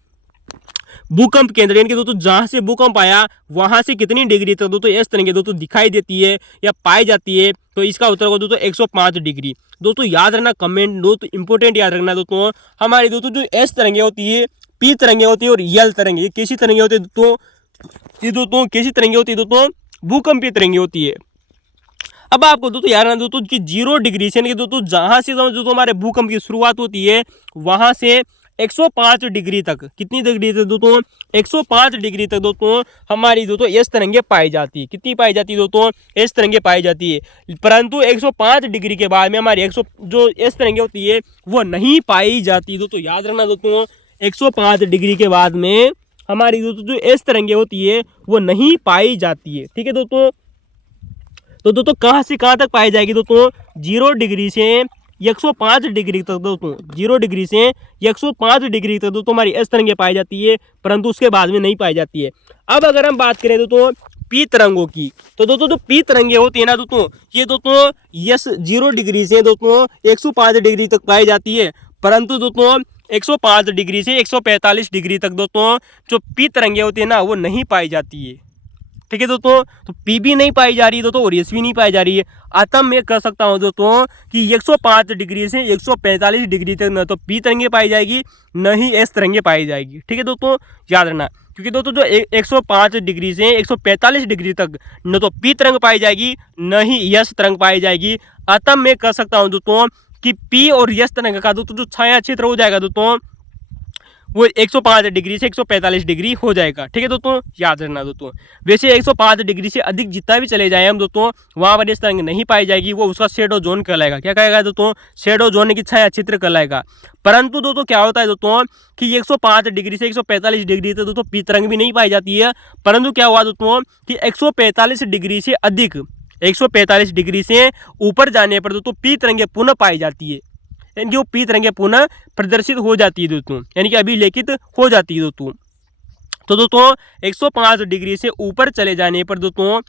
भूकंप केंद्र यानी कि दोस्तों जहां से भूकंप आया वहां से कितनी डिग्री तक दोस्तों इस तरह की दोस्तों दिखाई देती है या पाई जाती है, तो इसका उत्तर होगा दोस्तों 105 डिग्री। दोस्तों याद रखना, कमेंट दोस्तों इंपोर्टेंट याद रखना दोस्तों, हमारी दोस्तों जो एस तरंगे होती है, पी तरंगे होती है और यल तरंगे, ये कैसी तरंगे होती है दोस्तों, ये दोस्तों कैसी तरंगे होती है दोस्तों, भूकंपीय तरंगे होती है। अब आपको दोस्तों याद रखना दोस्तों कि 0 डिग्री से दोस्तों जहां से दोस्तों हमारे भूकंप की शुरुआत होती है वहां से 105 डिग्री तक, कितनी डिग्री तक दोस्तों, 105 डिग्री तक दोस्तों हमारी दोस्तों एस तरंगे पाई जाती है। कितनी पाई जाती है दोस्तों, एस तरंगे पाई जाती है। परंतु 105 डिग्री के बाद में हमारी 100 जो एस तरंगे होती है वो नहीं पाई जाती। दोस्तों याद रखना दोस्तों, 105 डिग्री के बाद में हमारी दोस्तों जो एस तरंगे होती है वो नहीं पाई जाती है। ठीक है दोस्तों, तो दोस्तों कहाँ से कहाँ तक पाई जाएगी दोस्तों, 0 डिग्री से 105 डिग्री तक दोस्तों, 0 डिग्री से 105 डिग्री तक दोस्तों हमारी एस तरंगे पाई जाती है, परंतु उसके बाद में नहीं पाई जाती है। अब अगर हम बात करें दोस्तों पी तरंगों की, तो दोस्तों जो पी तरंगे होती है ना दोस्तों, ये दोस्तों यस 0 डिग्री से दोस्तों 105 डिग्री तक पाई जाती है, परंतु दोस्तों 105 डिग्री से 145 डिग्री तक दोस्तों जो पी तरंगे होती है ना वो नहीं पाई जाती है। ठीक है दोस्तों, तो पी भी नहीं पाई जा रही है दोस्तों और एस भी नहीं पाई जा रही है। अतः मैं कह सकता हूं दोस्तों कि 105 डिग्री से 145 डिग्री तक न तो पी तरंगे पाई जाएगी न ही एस तरंगे पाई जाएगी। ठीक है दोस्तों, याद रखना, क्योंकि दोस्तों जो 105 डिग्री से 145 डिग्री तक न तो पी तरंग पाई जाएगी न ही यस तरंग पाई जाएगी। अतः मैं कह सकता हूँ दोस्तों कि पी और यस तरंग का दोस्तों जो छाया क्षेत्र हो जाएगा दोस्तों वो 105 डिग्री से 145 डिग्री हो जाएगा। ठीक है दोस्तों, याद रखना दोस्तों। वैसे 105 डिग्री से अधिक जितना भी चले जाए हम दोस्तों वहाँ पर इस तरंग नहीं पाई जाएगी, वो उसका शेडो जोन कहलाएगा। क्या कहेगा दोस्तों, शेडो जोन की छाया क्षेत्र कहलाएगा। परंतु दोस्तों क्या होता है दोस्तों कि 105 डिग्री से 145 डिग्री तक दोस्तों पी तरंग भी नहीं पाई जाती है, परंतु क्या हुआ दोस्तों कि 145 डिग्री से अधिक, 145 डिग्री से ऊपर जाने पर दोस्तों पी तरंगे पुनः पाई जाती है, यानी कि वो पी तरंगे पुनः प्रदर्शित हो जाती है दोस्तों, यानी कि अभिलेखित हो जाती है दोस्तों। तो दोस्तों 105 डिग्री से ऊपर चले जाने पर दोस्तों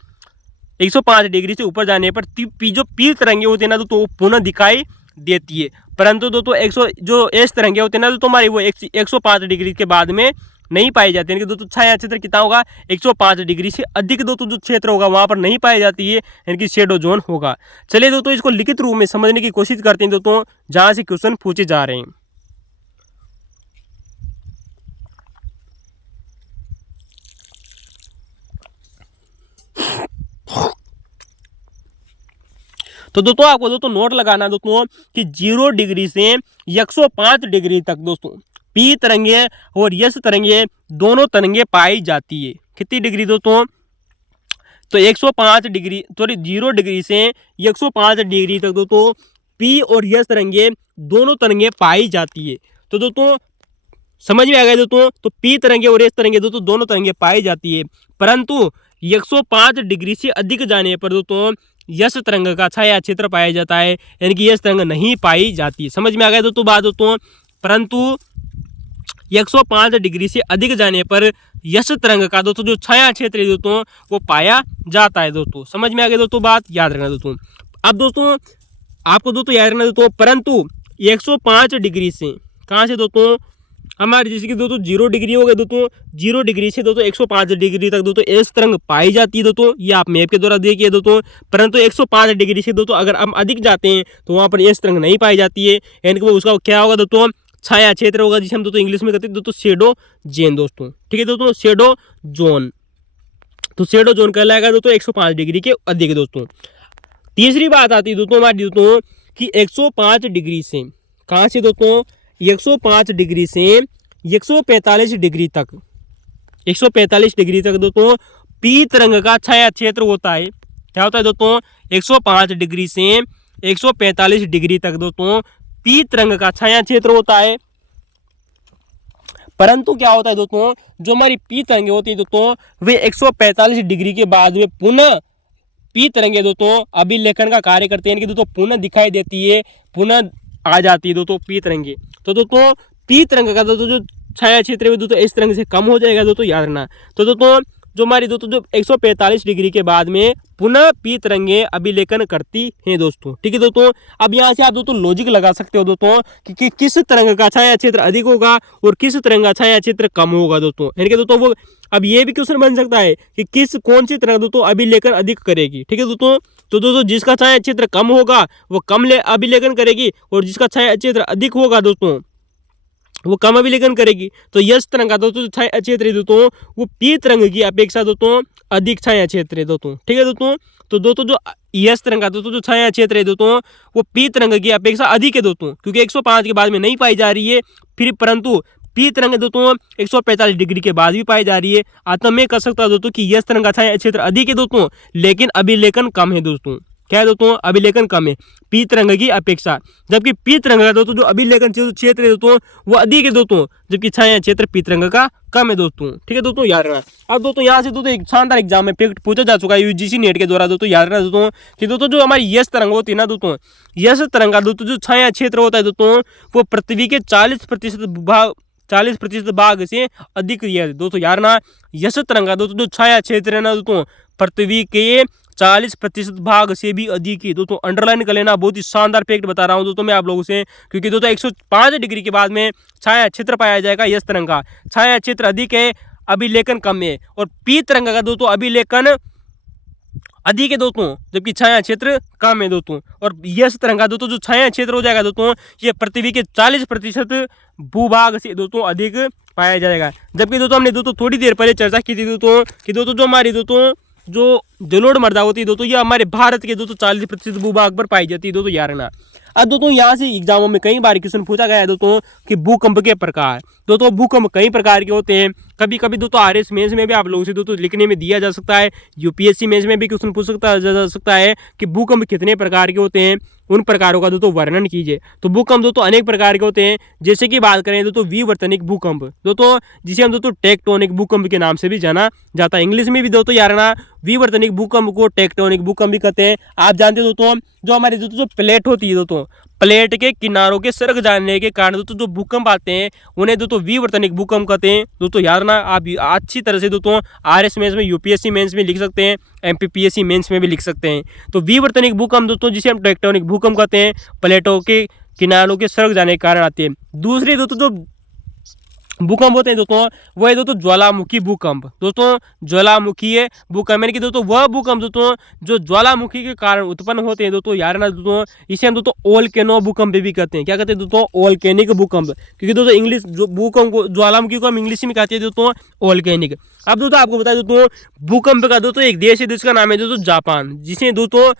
105 डिग्री से ऊपर जाने पर जो पी तरंगे होते हैं ना दोस्तों वो पुनः दिखाई देती है, परंतु दोस्तों 100 जो एस तरंगे होते हैं ना दोस्तों हमारी वो 105 डिग्री के बाद में नहीं पाई जाती है। यानी कि दोस्तों छाया क्षेत्र कितना होगा, 105 डिग्री से अधिक दोस्तों जो क्षेत्र होगा वहां पर नहीं पाई जाती है, यानी कि शेडो जोन होगा। चलिए दोस्तों इसको लिखित रूप में समझने की कोशिश करते हैं दोस्तों जहां से क्वेश्चन पूछे जा रहे हैं। तो दोस्तों आपको दोस्तों नोट लगाना दोस्तों कि 0 डिग्री से 105 डिग्री तक दोस्तों पी तरंगे और यस तरंगे दोनों तरंगे पाई जाती है। कितनी डिग्री दोस्तों, तो 105 डिग्री सॉरी 0 डिग्री से 105 डिग्री तक दोस्तों पी और यस तरंगे दोनों तरंगे पाई जाती है। तो दोस्तों समझ में आ गया दोस्तों, तो पी तरंगे और एस तरंगे दोस्तों दोनों तरंगे पाई जाती है, परंतु 105 डिग्री से अधिक जाने पर दोस्तों यस तरंग का छाया क्षेत्र पाया जाता है, यानी कि यस तरंग नहीं पाई जाती। समझ में आ गया दोस्तों बात दोस्तों, परंतु 105 डिग्री से अधिक जाने पर यस तरंग का दोस्तों जो छाया क्षेत्र है दोस्तों वो पाया जाता है। दोस्तों समझ में आ गया दोस्तों बात, याद रखना दोस्तों। अब दोस्तों आपको दोस्तों याद रखना दोस्तों, परंतु 105 डिग्री से कहाँ से दोस्तों हमारे जैसे कि दोस्तों 0 डिग्री हो गए दोस्तों, 0 डिग्री से दोस्तों 105 डिग्री तक दोस्तों एस तरंग पाई जाती है दोस्तों, ये आप मैप के द्वारा देखिए दोस्तों। परंतु 105 डिग्री से दोस्तों अगर हम अधिक जाते हैं तो वहाँ पर एस तरंग नहीं पाई जाती है, यानी कि वो उसका क्या होगा दोस्तों छाया क्षेत्र होगा, जिसे हम दोस्तों इंग्लिश में कहते हैं दोस्तों शेडो जोन दोस्तों। ठीक है दोस्तों, शेडो जोन, तो शेडो जोन कहलाएगा दोस्तों 105 डिग्री के अधिक दोस्तों। तीसरी बात आती है दोस्तों हमारी दोस्तों कि 105 डिग्री से कहाँ से दोस्तों 105 डिग्री से 145 डिग्री तक, 145 डिग्री तक दोस्तों पी तरंग का छाया क्षेत्र होता है। क्या होता है दोस्तों 105 डिग्री से 145 डिग्री तक दोस्तों पी तरंग का छाया क्षेत्र होता है, परंतु क्या होता है दोस्तों जो हमारी पी तरंगे होती है दोस्तों वे 145 डिग्री के बाद में पुनः पी तरंगे दोस्तों अभिलेखन का कार्य करते हैं, कि दोस्तों पुनः दिखाई देती है, पुनः आ जाती है दोस्तों पी तरंगे। तो दोस्तों पी तरंग का दोस्तों जो छाया क्षेत्र है दोस्तों इस तरंग से कम हो जाएगा दोस्तों, याद रखना। तो दोस्तों जो हमारी दोस्तों जो 145 डिग्री के बाद में पुनः पी तरंगे अभिलेखन करती हैं दोस्तों। ठीक है दोस्तों, अब यहाँ से आप दोस्तों लॉजिक लगा सकते हो दोस्तों कि किस तरंग का छाया क्षेत्र अधिक होगा और किस तरंग का छाया क्षेत्र कम होगा दोस्तों। यानी कि दोस्तों वो अब ये भी क्वेश्चन बन सकता है कि कौन सी तरंग दोस्तों अभिलेखन अधिक करेगी। ठीक है दोस्तों, तो दोस्तों जिसका छाया क्षेत्र कम होगा वो कम अभिलेखन करेगी और जिसका छाया क्षेत्र अधिक होगा दोस्तों वो कम अभिलेखन करेगी। तो यस तरंग का दोस्तों छाया क्षेत्र है दोस्तों वो पी तरंग की अपेक्षा दोस्तों अधिक छाया क्षेत्र है दोस्तों। ठीक है दोस्तों, तो दोस्तों जो यस तरंग का दोस्तों जो छाया क्षेत्र है दोस्तों वो पी तरंग की अपेक्षा अधिक है दोस्तों, क्योंकि 105 के बाद में नहीं पाई जा रही है, फिर परंतु पी तरंग दोस्तों 145 डिग्री के बाद भी पाई जा रही है। अतः मैं कह सकता हूं दोस्तों कि यस तरंग का छाया क्षेत्र अधिक है दोस्तों, लेकिन अभिलेखन कम है दोस्तों। क्या है दोस्तों, अभिलेखन कम है पी तरंग की अपेक्षा, जबकि पी तरंग का दोस्तों जो अभिलेखन क्षेत्र है दोस्तों वो अधिक है दोस्तों, जबकि छाया क्षेत्र पी तरंग का कम है दोस्तों। ठीक है दोस्तों, याद रखना। अब दोस्तों यहाँ से दोस्तों एक शानदार एग्जाम में पूछा जा चुका है यूजीसी नेट के द्वारा दोस्तों, याद रखना दोस्तों कि दोस्तों जो हमारी यस तरंग होती है ना दोस्तों, यस तरंग का दोस्तों जो छाया क्षेत्र होता है दोस्तों वो पृथ्वी के 40% भाग से अधिक है दोस्तों। यार ना यस तरंग का दोस्तों जो छाया क्षेत्र है ना दोस्तों पृथ्वी के 40% भाग से भी अधिक है दोस्तों। अंडरलाइन कर लेना, बहुत ही शानदार फैक्ट बता रहा हूं दोस्तों मैं आप लोगों से, क्योंकि दोस्तों 105 डिग्री के बाद में छाया क्षेत्र पाया जाएगा यस तरंग का, छाया क्षेत्र अधिक है अभिलेखन कम है, और पी तरंग का दोस्तों अभिलेखन अधिक है दोस्तों जबकि छाया क्षेत्र कम है दोस्तों। और यस तरंग का दोस्तों जो छाया क्षेत्र हो जाएगा दोस्तों ये पृथ्वी के 40% भूभाग से दोस्तों अधिक पाया जाएगा। जबकि दोस्तों हमने दोस्तों थोड़ी देर पहले चर्चा की थी दोस्तों कि दोस्तों जो हमारी दोस्तों जो जलोढ़ मृदा होती है दोस्तों ये हमारे भारत के दोस्तों 40% भूभाग पर पाई जाती है दोस्तों, याद रखना। अब दोस्तों यहाँ से एग्जामों में कई बार क्वेश्चन पूछा गया है दोस्तों कि भूकंप के प्रकार। दोस्तों भूकंप कई प्रकार के होते हैं, कभी कभी दोस्तों आरएस मेंस में भी आप लोगों से दोस्तों लिखने में दिया जा सकता है, यूपीएससी मेंस में भी क्वेश्चन पूछ जा सकता है कि भूकंप कितने प्रकार के होते हैं, उन प्रकारों का दोस्तों वर्णन कीजिए। तो भूकंप दोस्तों अनेक प्रकार के होते हैं, जैसे कि बात करें दोस्तों विवर्तनिक भूकंप दोस्तों, जिसे हम दोस्तों टेक्टोनिक भूकंप के नाम से भी जाना जाता है। इंग्लिश में भी दोस्तों यार ना विवर्तनिक भूकंप को टेक्टोनिक भूकंप भी कहते हैं। आप जानते हो दोस्तों जो हमारी दोस्तों जो प्लेट होती है दोस्तों, प्लेट के किनारों के सरक जाने के कारण दोस्तों जो भूकंप आते हैं उन्हें दोस्तों विवर्तनिक भूकंप कहते हैं दोस्तों। याद रखना, आप अच्छी तरह से दोस्तों आरएस मेंस में, यूपीएससी मेंस में लिख सकते हैं, एमपीपीएससी मेंस में भी लिख सकते हैं। तो विवर्तनिक भूकंप दोस्तों जिसे हम टेक्टोनिक भूकंप कहते हैं, प्लेटों के किनारों के सरक जाने के कारण आते हैं। दूसरी दोस्तों जो भूकंप होते हैं दोस्तों वो है दोस्तों ज्वालामुखी भूकंप। दोस्तों ज्वालामुखी है भूकंप यानी कि दोस्तों वह भूकंप दोस्तों जो ज्वालामुखी के कारण उत्पन्न होते हैं दोस्तों, यार ना दोस्तों इसे हम दोस्तों वोल्केनो भूकंप भी कहते हैं। क्या कहते हैं दोस्तों, वोल्केनिक भूकंप, क्योंकि दोस्तों इंग्लिश जो भूकंप को ज्वालामुखी को हम इंग्लिश में कहते हैं दोस्तों वोल्केनिक। अब दोस्तों आपको बता दोस्तों भूकंप का दोस्तों एक देश है जिसका नाम है दोस्तों जापान, जिसे दोस्तों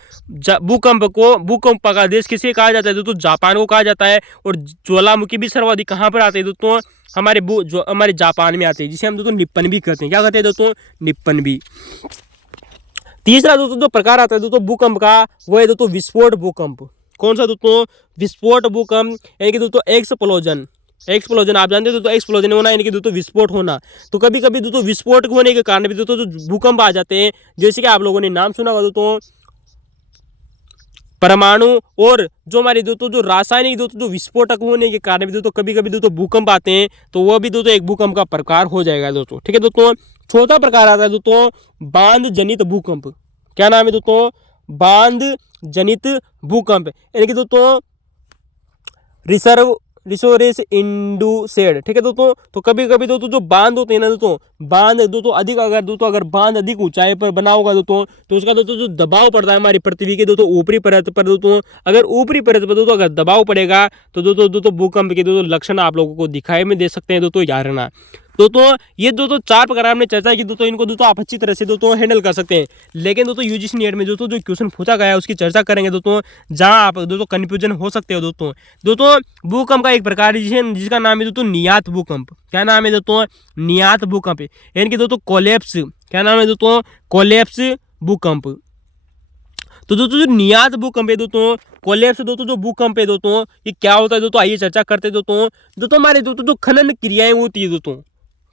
भूकंप का देश किसे कहा जाता है दोस्तों, जापान को कहा जाता है। और ज्वालामुखी भी सर्वाधिक कहाँ पर आते हैं दोस्तों, हमारे जापान में आते हैं, जिसे हम दोस्तों निप्पन भी कहते हैं। क्या कहते हैं दोस्तों, निप्पन भी। तीसरा दोस्तों जो प्रकार आता है दोस्तों भूकंप का वो है दोस्तों विस्फोट भूकंप। कौन सा दोस्तों, विस्फोट भूकंप यानी कि दोस्तों एक्सप्लोजन आप जानते हो दोस्तों, एक्सप्लोजन होना यानी कि दोस्तों विस्फोट होना। तो कभी कभी दोस्तों विस्फोट होने के कारण भी दोस्तों जो भूकंप आ जाते हैं, जैसे कि आप लोगों ने नाम सुना होगा दोस्तों परमाणु, और जो हमारे दोस्तों जो रासायनिक दोस्तों जो विस्फोटक होने के कारण भी दोस्तों कभी कभी दोस्तों भूकंप आते हैं, तो वह भी दोस्तों एक भूकंप का प्रकार हो जाएगा दोस्तों। ठीक है दोस्तों, चौथा प्रकार आता है दोस्तों बांध जनित भूकंप। क्या नाम है दोस्तों, बांध जनित भूकंप यानी कि दोस्तों रिसोरेस इंडूसेड। ठीक है दोस्तों, तो कभी कभी दोस्तों जो बांध होते हैं ना दोस्तों, बांध दोस्तों अधिक अगर बांध अधिक ऊंचाई पर बना होगा दोस्तों तो उसका दोस्तों जो दबाव पड़ता है हमारी पृथ्वी के दोस्तों ऊपरी परत पर दोस्तों, अगर ऊपरी परत पर दोस्तों अगर दबाव पड़ेगा तो दोस्तों भूकंप के दोस्तों लक्षण आप लोगों को दिखाई में दे सकते हैं दोस्तों, याद रखना। दोस्तों ये दोस्तों चार प्रकार हमने चर्चा की दोस्तों, इनको दोस्तों आप अच्छी तरह से दोस्तों हैंडल कर सकते हैं। लेकिन दोस्तों यूजीसी नेट में दोस्तों जो क्वेश्चन पूछा गया है उसकी चर्चा करेंगे दोस्तों, जहां आप दोस्तों कन्फ्यूजन हो सकते हो दोस्तों भूकंप का एक प्रकार जिसका नाम है दोस्तों नियात भूकंप। क्या नाम है दोस्तों, नियात भूकंप यानी कि दोस्तों कोलैप्स। क्या नाम है दोस्तों, कोलैप्स भूकंप। तो दोस्तों जो नियात भूकंप है दोस्तों, कोलैप्स दोस्तों जो भूकंप है दोस्तों, ये क्या होता है दोस्तों, आइए चर्चा करते हैं दोस्तों हमारे दोस्तों जो खनन क्रियाएं होती है दोस्तों,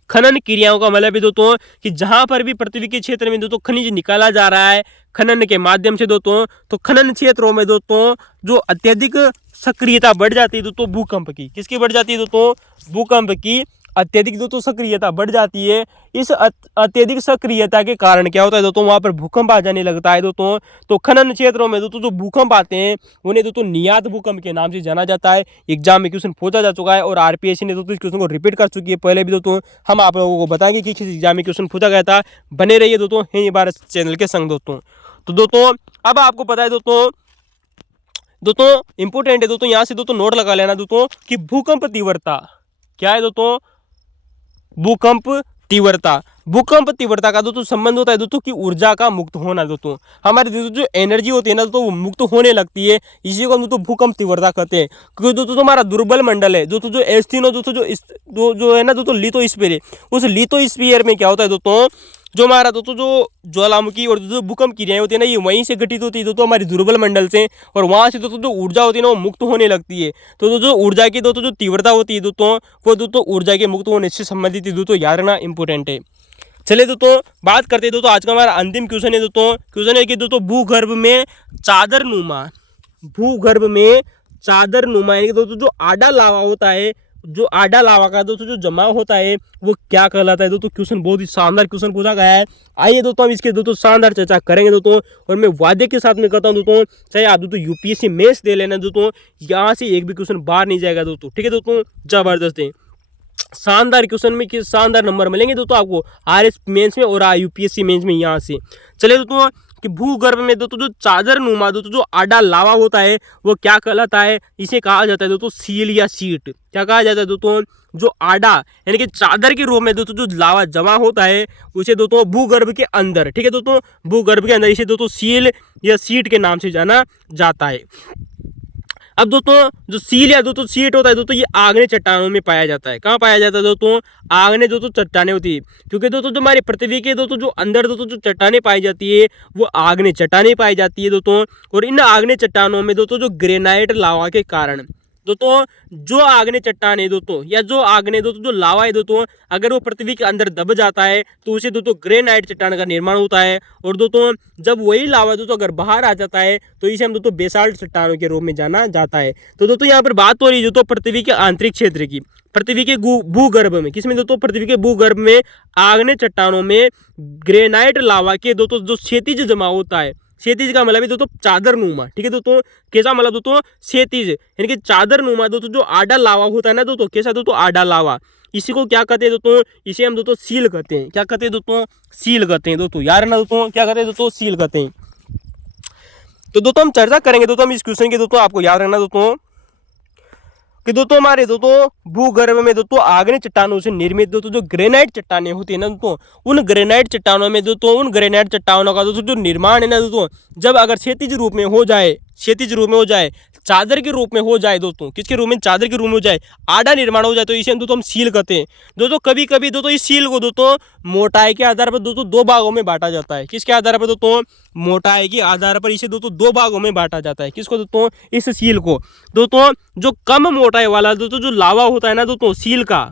खनन क्रियाओं का मतलब है दोस्तों कि जहां पर भी पृथ्वी के क्षेत्र में दोस्तों खनिज निकाला जा रहा है खनन के माध्यम से दोस्तों, तो खनन क्षेत्रों में दोस्तों जो अत्यधिक सक्रियता बढ़ जाती है दोस्तों भूकंप की। किसकी बढ़ जाती है दोस्तों, भूकंप की अत्यधिक दोस्तों सक्रियता बढ़ जाती है। इस अत्यधिक सक्रियता के कारण क्या होता है दोस्तों, वहां पर भूकंप आ जाने लगता है दोस्तों। तो खनन क्षेत्रों में दोस्तों जो भूकंप आते हैं उन्हें दोस्तों नियात भूकंप के नाम से जाना जाता है। एग्जाम में क्वेश्चन पूछा जा चुका है और आरपीएससी ने दोस्तों इस क्वेश्चन को रिपीट कर चुकी है पहले भी दोस्तों। हम आप लोगों को बताएंगे कि किस एग्जाम में क्वेश्चन पूछा गया था। बने रहिए दोस्तों हिंदी भारत चैनल के संग दोस्तों। तो दोस्तों अब आपको पता है दोस्तों इंपोर्टेंट है दोस्तों, यहाँ से दोस्तों नोट लगा लेना दोस्तों कि भूकंप तीव्रता क्या है दोस्तों, भूकंप तीव्रता। भूकंप तीव्रता का दोस्तों संबंध होता है दोस्तों कि ऊर्जा का मुक्त होना दोस्तों। हमारी दोस्तों जो एनर्जी होती है ना दोस्तों वो मुक्त होने लगती है, इसी को हम दोस्तों भूकंप तीव्रता कहते हैं। क्योंकि दोस्तों हमारा दुर्बल मंडल है दोस्तों, जो एस्थिनो दोस्तों जो है ना दोस्तों लिथोस्फीयर है, उस लिथोस्फीयर में क्या होता है दोस्तों, जो हमारा दोस्तों जो ज्वालामुखी और जो भूकंप क्रियाएं होती है ना ये वहीं से घटित होती है दोस्तों हमारी दुर्बल मंडल से, और वहां से दोस्तों जो ऊर्जा होती है ना वो मुक्त होने लगती है। तो दोस्तों ऊर्जा की दोस्तों जो तीव्रता होती है दोस्तों वो दोस्तों ऊर्जा के मुक्त होने से संबंधित है दोस्तों, याद रखना इंपॉर्टेंट है। चलिए दोस्तों बात करते हैं दोस्तों, आज का हमारा अंतिम क्वेश्चन है दोस्तों। क्वेश्चन है कि दोस्तों भूगर्भ में चादरनुमा, भूगर्भ में चादरनुमा यानी कि दोस्तों जो आडा लावा होता है, जो आडा लावा का दोस्तों जो जमाव होता है वो क्या कहलाता है दोस्तों। क्वेश्चन बहुत ही शानदार क्वेश्चन पूछा गया है। आइए दोस्तों हम इसके दोस्तों शानदार चर्चा करेंगे दोस्तों, और मैं वादे के साथ में कहता हूं दोस्तों, चाहे आप दोस्तों यूपीएससी मेंस दे लेना दोस्तों, यहाँ से एक भी क्वेश्चन बाहर नहीं जाएगा दोस्तों, ठीक है दोस्तों। जबरदस्त है, शानदार क्वेश्चन में कि शानदार नंबर मिलेंगे दोस्तों आपको आरएस मेंस में और यूपीएससी मेंस में यहाँ से। चलिए दोस्तों कि भूगर्भ में दोस्तों जो चादरनुमा दोस्तों जो आडा लावा होता है वो क्या कहलाता है, इसे कहा जाता है दोस्तों सील या सीट। क्या कहा जाता है दोस्तों, जो आडा यानी कि चादर के रूप में दोस्तों जो लावा जमा होता है उसे दोस्तों भूगर्भ के अंदर, ठीक है दोस्तों, भूगर्भ के अंदर इसे दोस्तों सील या सीट के नाम से जाना जाता है। अब दोस्तों जो सील या दोस्तों सीट होता है दोस्तों ये आग्नेय चट्टानों में पाया जाता है। कहाँ पाया जाता है दोस्तों, आग्नेय दोस्तों चट्टानें होती है, क्योंकि दोस्तों जो हमारी पृथ्वी के दोस्तों जो अंदर दोस्तों जो चट्टानें पाई जाती है वो आग्नेय चट्टानें पाई जाती है दोस्तों। और इन आग्नेय चट्टानों में दोस्तों जो ग्रेनाइट लावा के कारण दोस्तों जो आग्नेय चट्टान है दोस्तों या जो आग्नेय दोस्तों जो लावा है दोस्तों अगर वो पृथ्वी के अंदर दब जाता है तो उसे दोस्तों ग्रेनाइट चट्टान का निर्माण होता है। और दोस्तों जब वही लावा दोस्तों अगर बाहर आ जाता है तो इसे हम दोस्तों बेसाल्ट चट्टानों के रूप में जाना जाता है। तो दोस्तों यहाँ पर बात हो रही है दोस्तों पृथ्वी के आंतरिक क्षेत्र की, पृथ्वी के भूगर्भ में, किसमें दोस्तों पृथ्वी के भूगर्भ में आग्नेय चट्टानों में ग्रेनाइट लावा के दोस्तों जो क्षैतिज जमा होता है। क्षैतिज का मतलब है दोस्तों चादरनुमा, ठीक है दोस्तों, कैसा मतलब दोस्तों क्षैतिज यानी कि चादरनुमा दोस्तों जो आडा लावा होता है ना दोस्तों, कैसा दोस्तों आडा लावा, इसी को क्या कहते हैं दोस्तों, इसे हम दोस्तों सील कहते हैं। क्या कहते हैं दोस्तों, सील कहते हैं दोस्तों, यार ना दोस्तों क्या कहते हैं दोस्तों, सील कहते हैं। तो दोस्तों हम चर्चा करेंगे दोस्तों हम इस क्वेश्चन की दोस्तों, आपको याद रखना दोस्तों कि दोस्तों हमारे दोस्तों भूगर्भ में दोस्तों आग्नेय चट्टानों से निर्मित दोस्तों जो ग्रेनाइट चट्टानें होती है ना दोस्तों, उन ग्रेनाइट चट्टानों में दोस्तों उन ग्रेनाइट चट्टानों का दोस्तों जो निर्माण है ना दोस्तों जब अगर क्षैतिज रूप में हो जाए, क्षैतिज रूप में हो जाए, चादर के रूप में हो जाए दोस्तों, किसके रूप में, चादर के रूप में हो जाए, आडा निर्माण हो जाए, तो इसे दोस्तों हम सील कहते हैं। दोस्तों कभी कभी दोस्तों इस सील को दोस्तों मोटाई के आधार पर दोस्तों दो भागों में बांटा जाता है। किसके आधार पर दोस्तों, मोटाई के आधार पर इसे दोस्तों दो भागों में बांटा जाता है। किसको दोस्तों, इस सील को। दोस्तों जो कम मोटाई वाला दोस्तों जो लावा होता है ना दोस्तों सील का,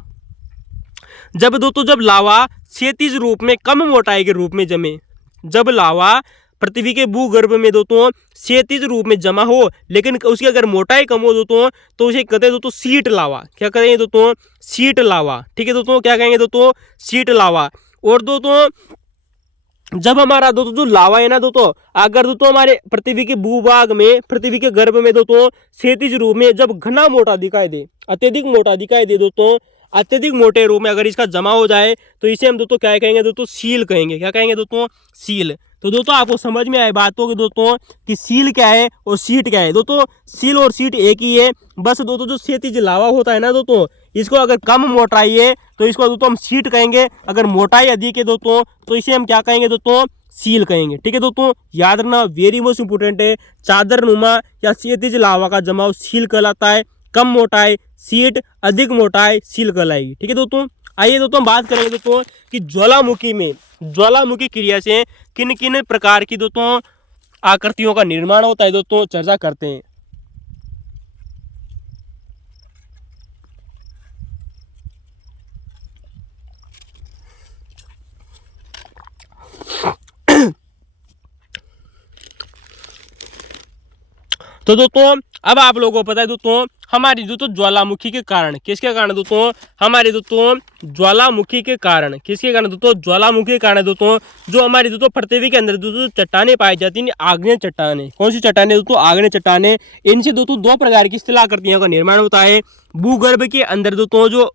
जब लावा क्षैतिज रूप में कम मोटाई के रूप में जमे, जब लावा पृथ्वी के भूगर्भ में दोस्तों क्षैतिज रूप में जमा हो लेकिन उसकी अगर मोटाई कम हो दोस्तों तो उसे कहते हैं दोस्तों सीट लावा। क्या कहेंगे दोस्तों, सीट लावा, ठीक है दोस्तों, क्या कहेंगे दोस्तों, सीट लावा। और दोस्तों जब हमारा दोस्तों जो लावा है ना दोस्तों अगर दोस्तों हमारे पृथ्वी के भूभाग में, पृथ्वी के गर्भ में दोस्तों क्षैतिज रूप में जब घना मोटा दिखाई दे, अत्यधिक मोटा दिखाई दे दोस्तों, अत्यधिक मोटे रूप में अगर इसका जमा हो जाए तो इसे हम दोस्तों क्या कहेंगे दोस्तों, सील कहेंगे। क्या कहेंगे दोस्तों, सील। तो दोस्तों आपको समझ में आए बात हो कि दोस्तों कि सील क्या है और सीट क्या है। दोस्तों सील और सीट एक ही है, बस दोस्तों जो क्षैतिज लावा होता है ना दोस्तों इसको अगर कम मोटाई है तो इसको दोस्तों हम सीट कहेंगे, अगर मोटाई अधिक है दोस्तों तो इसे हम क्या कहेंगे दोस्तों, सील कहेंगे। ठीक है दोस्तों, याद रखना, वेरी मोस्ट इंपोर्टेंट है, चादरनुमा या क्षैतिज लावा का जमाव सील कहलाता है, कम मोटाई सीट, अधिक मोटाई सील कहलाएगी। ठीक है दोस्तों, आइए दोस्तों हम बात करेंगे दोस्तों कि ज्वालामुखी में, ज्वालामुखी क्रिया से किन किन प्रकार की दोस्तों आकृतियों का निर्माण होता है दोस्तों, चर्चा करते हैं। तो दोस्तों अब आप लोगों को पता है दोस्तों हमारी दोस्तों ज्वालामुखी के कारण, किसके कारण दोस्तों, हमारे दोस्तों ज्वालामुखी के कारण, किसके कारण दोस्तों, ज्वालामुखी के कारण दोस्तों जो हमारी दोस्तों पृथ्वी के अंदर दोस्तों चट्टाने पाई जाती हैं, आग्नेय चट्टाने। कौन सी चट्टाने दोस्तों, आग्नेय चट्टाने। इनसे दोस्तों दो प्रकार की स्थलाकृतियों का निर्माण होता है। भूगर्भ के अंदर दोस्तों जो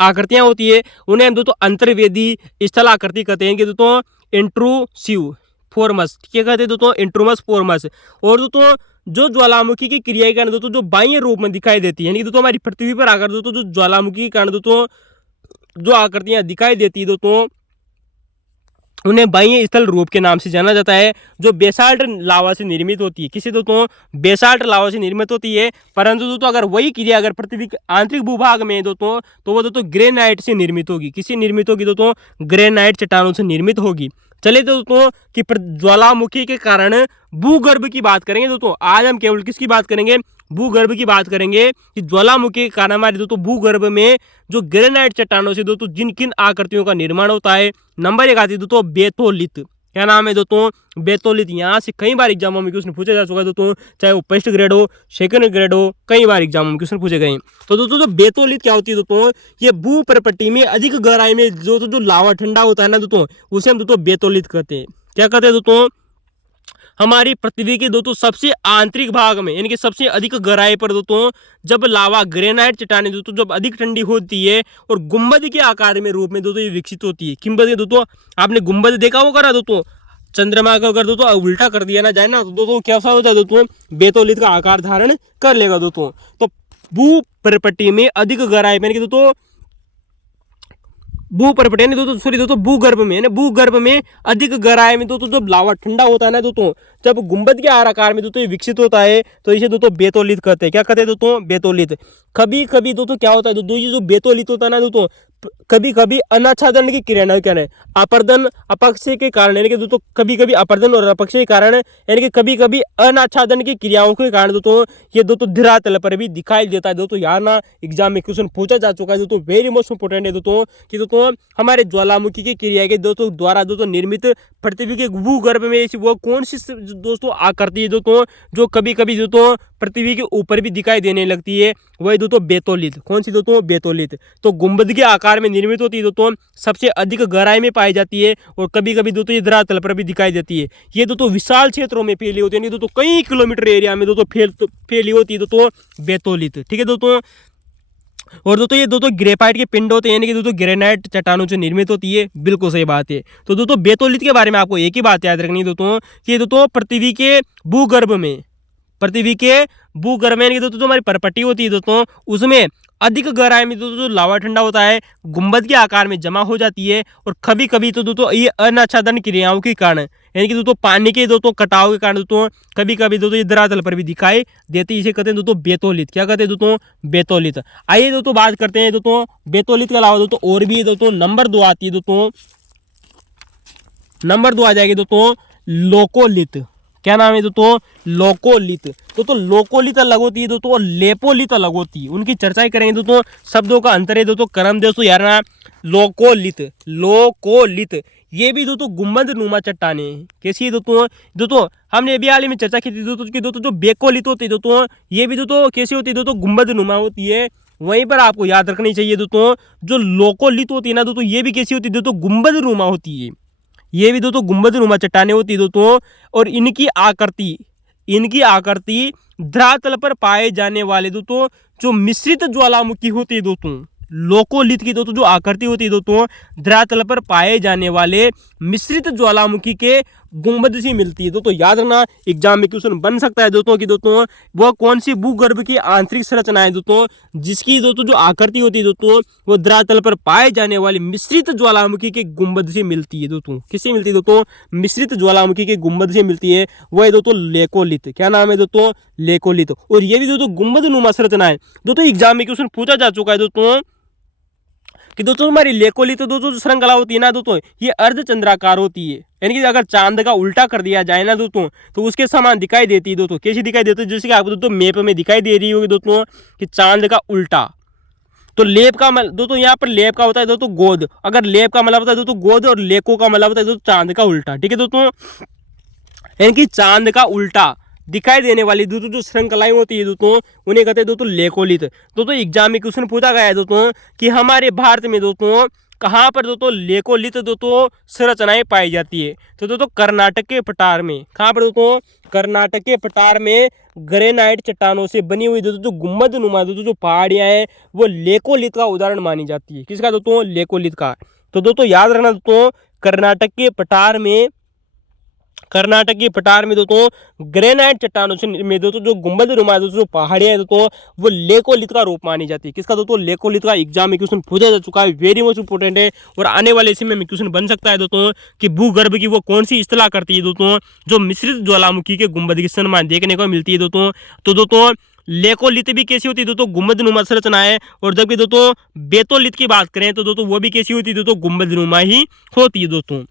आकृतियां होती है उन्हें हम दोस्तों अंतर्वेदी स्थलाकृति कहते हैं कि दोस्तों इंट्रूसिव फॉर्मस, क्या कहते हैं दोस्तों, इंट्रूमस फॉर्मस। और दोस्तों जो ज्वालामुखी की क्रिया के कारण दोस्तों जो बाह्य रूप में दिखाई देती है, यानी कि दोस्तों हमारी पृथ्वी पर आकर दोस्तों जो ज्वालामुखी के कारण दोस्तों जो आकृतियां दिखाई देती है दोस्तों उन्हें बाह्य स्थल रूप के नाम से जाना जाता है, जो बेसाल्ट लावा से निर्मित होती है। किसी दोस्तों बेसाल्ट लावा से निर्मित होती है, परंतु दोस्तों अगर वही क्रिया अगर पृथ्वी के आंतरिक भूभाग में दोस्तों तो वो दोस्तों ग्रेनाइट से निर्मित होगी। किसी निर्मित होगी दोस्तों, ग्रेनाइट चट्टानों से निर्मित होगी। चलिए दोस्तों कि ज्वालामुखी के कारण भूगर्भ की बात करेंगे दोस्तों। आज हम केवल किसकी बात करेंगे, भूगर्भ की बात करेंगे कि ज्वालामुखी के कारण हमारे दोस्तों भूगर्भ में जो ग्रेनाइट चट्टानों से दोस्तों जिन किन आकृतियों का निर्माण होता है। नंबर 1 आती है दोस्तों बेथोलित। क्या नाम है दोस्तों, बेथोलित। यहाँ से कई बार एग्जामों में क्वेश्चन पूछे जा चुका है दोस्तों, चाहे वो फर्स्ट ग्रेड हो, सेकंड ग्रेड हो, कई बार एग्जामों में क्वेश्चन पूछे गए। तो दोस्तों जो बेथोलित क्या होती है दोस्तों, ये भू परपट्टी में अधिक गहराई में जो लावा ठंडा होता है ना दोस्तों, उसे हम दोस्तों बेथोलित कहते हैं। क्या कहते हैं दोस्तों, हमारी पृथ्वी के दोस्तों सबसे आंतरिक भाग में यानी कि सबसे अधिक गहराई पर दोस्तों जब लावा ग्रेनाइट चट्टाने दोस्तों जब अधिक ठंडी होती है और गुंबद के आकार में रूप में दोस्तों ये विकसित होती है। किंबद दोस्तों आपने गुंबद देखा होगा ना दोस्तों, चंद्रमा का अगर दोस्तों उल्टा कर दिया ना जाए ना तो दोस्तों कैसा होता है दोस्तों, बेतौलित का आकार धारण कर लेगा दोस्तों। तो भू परपट्टी में अधिक गहराई में दोस्तों भू परपट्टी दोस्तों सॉरी दोस्तों भूगर्भ में भूगर्भ में अधिक गहराई में दोस्तों जब लावा ठंडा होता है ना दोस्तों, जब गुंबद के आकार में दोस्तों विकसित होता है तो इसे दोस्तों बेतौलित कहते हैं। क्या कहते हैं दोस्तों, बेतौलित। कभी कभी दोस्तों क्या होता है दोस्तों, ये जो बेतौलित होता है ना दोस्तों, कभी कभी अनाच्छादन की क्रिया ना क्या है अपर्दन अपक्षय के कारण, यानी कि दोस्तों कभी कभी अपर्दन और अपक्षय के कारण, यानी कि कभी कभी अनाच्छादन की क्रियाओं के कारण दोस्तों ये दोस्तों धरातल पर भी दिखाई देता है। दोस्तों यहाँ ना एग्जाम में क्वेश्चन पूछा जा चुका है दोस्तों, वेरी मोस्ट इंपोर्टेंट है दोस्तों कि दोस्तों हमारे ज्वालामुखी की क्रिया के दोस्तों द्वारा दोस्तों निर्मित पृथ्वी के भूगर्भ में वो कौन सी दोस्तों आकृति है दोस्तों जो कभी कभी दोस्तों पृथ्वी के ऊपर भी दिखाई देने लगती है, वही दोस्तों बेतौलित। कौन सी दोस्तों, बेतौलित। तो गुंबद के आकार में निर्मित होती है दोस्तों, सबसे अधिक गहराई में पाई जाती है और कभी कभी दोस्तों ये धरातल पर भी दिखाई देती है। ये दोस्तों विशाल क्षेत्रों में फैली होती है, दोस्तों कई किलोमीटर एरिया में दोस्तों फैली होती है दोस्तों बेतौलित। ठीक है दोस्तों। और दोस्तों ये दोस्तों ग्रेफाइट के पिंड होते हैं, यानी कि दोस्तों ग्रेनाइट चट्टानों से निर्मित होती है। बिल्कुल सही बात है। तो दोस्तों बेतौलित के बारे में आपको एक ही बात याद रखनी है दोस्तों कि दोस्तों पृथ्वी के भूगर्भ में यानी कि दोस्तों जो हमारी परपट्टी होती है दोस्तों उसमें अधिक गहराई में दोस्तों जो लावा ठंडा होता है गुंबद के आकार में जमा हो जाती है और कभी कभी तो दोस्तों ये अनाच्छादन क्रियाओं के कारण यानी कि दोस्तों पानी के दोस्तों कटाव के कारण दोस्तों कभी कभी दोस्तों ये धरातल पर भी दिखाई देती है। इसे कहते हैं दोस्तों बेतौलित। क्या कहते हैं दोस्तों, बेतौलित। आइए दोस्तों बात करते हैं दोस्तों बेतौलित के अलावा दोस्तों और भी दोस्तों नंबर 2 आती है दोस्तों, नंबर 2 आ जाएगी दोस्तों लोकोलित। क्या नाम है दोस्तों, लोकोलित। दोस्तों लोकोलित अलग होती है दोस्तों और लेपोलित अलग होती है, उनकी चर्चा ही करेंगे दोस्तों। शब्दों का अंतर है दोस्तों, क्रम दोस्तों यार ना। लोकोलित ये भी दोस्तों गुंबद नुमा चट्टाने कैसी है दोस्तों हमने अभी हाल ही में चर्चा की थी दोस्तों कि दोस्तों जो बेकोलित होती है दोस्तों ये भी दोस्तों कैसी होती है दोस्तों, गुंबद नुमा होती है। वहीं पर आपको याद रखनी चाहिए दोस्तों जो लोकोलित होती है ना दोस्तों ये भी कैसी होती है दोस्तों, गुंबद नुमा होती है। ये भी दोस्तों गुंबद नुमा चट्टाने होती है दोस्तों और इनकी आकृति धरातल पर पाए जाने वाले दोस्तों जो मिश्रित ज्वालामुखी होती है दोस्तों, लोकोलित की दोस्तों जो आकृति होती है दोस्तों धरातल पर पाए जाने वाले मिश्रित ज्वालामुखी के गुंबद से मिलती है। दोस्तों याद रखना एग्जाम में क्वेश्चन बन सकता है दोस्तों कि दोस्तों वह कौन सी भूगर्भ की आंतरिक संरचना है दोस्तों जिसकी दोस्तों जो आकृति होती है दोस्तों वो धरातल पर पाए जाने वाले मिश्रित ज्वालामुखी के गुंबद से मिलती है। दोस्तों किससे मिलती है दोस्तों, मिश्रित ज्वालामुखी के गुंबद से मिलती है, वह दोस्तों लेकोलित। क्या नाम है दोस्तों, लेकोलित। और ये भी दोस्तों गुंबद नुमा संरचना है। दोस्तों एग्जाम में क्वेश्चन पूछा जा चुका है दोस्तों कि दोस्तों हमारी लेकोलित तो दोस्तों जो श्रृंखला होती है ना दोस्तों ये अर्धचंद्राकार होती है, यानी कि अगर चांद का उल्टा कर दिया जाए ना दोस्तों तो उसके समान दिखाई देती है। दोस्तों कैसी दिखाई देती है, जैसे कि आपको दोस्तों मैप में दिखाई दे रही होगी दोस्तों कि चांद का उल्टा। तो लेप का दोस्तों यहाँ पर लेप का होता है दोस्तों गोद, अगर लेप का मतलब होता है दोस्तों गोद और लेको का मतलब होता है दोस्तों चांद का उल्टा। ठीक है दोस्तों, यानी कि चांद का उल्टा दिखाई देने वाली दोस्तों जो श्रृंखलाएं होती है दोस्तों उन्हें कहते हैं दोस्तों लेकोलित। दोस्तों एग्जाम में क्वेश्चन पूछा गया है दोस्तों कि हमारे भारत में दोस्तों कहाँ पर दोस्तों लेकोलित दोस्तों संरचनाएं पाई जाती है। तो दोस्तों कर्नाटक के पठार में, कहाँ पर दोस्तों, कर्नाटक के पठार में ग्रेनाइट चट्टानों से बनी हुई दोस्तों जो गुम्बद नुमा दोस्तों जो पहाड़ियां हैं वो लेकोलित का उदाहरण मानी जाती है। किसका दोस्तों, लेकोलित का। तो दोस्तों याद रखना दोस्तों कर्नाटक के पठार में दोस्तों ग्रेनाइट चट्टानों से में दोस्तों जो गुंबद नुमा दोस्तों जो पहाड़ियां हैं दोस्तों वो लेकोलित का रूप मानी जाती है। किसका दोस्तों, लेकोलित का। एग्जाम में क्वेश्चन पूछा जा चुका है, वेरी मच इंपॉर्टेंट है और आने वाले समय में क्वेश्चन बन सकता है दोस्तों कि भूगर्भ की वो कौन सी इस्तेलाह करती है दोस्तों जो मिश्रित ज्वालामुखी के गुंबद की संरचना देखने को मिलती है दोस्तों। तो दोस्तों लेकोलित भी कैसी होती है दोस्तों, गुंबद नुमा संरचना है। और जबकि दोस्तों बेतोलित की बात करें तो दोस्तों वो भी कैसी होती है दोस्तों, गुंबद नुमा ही होती है दोस्तों।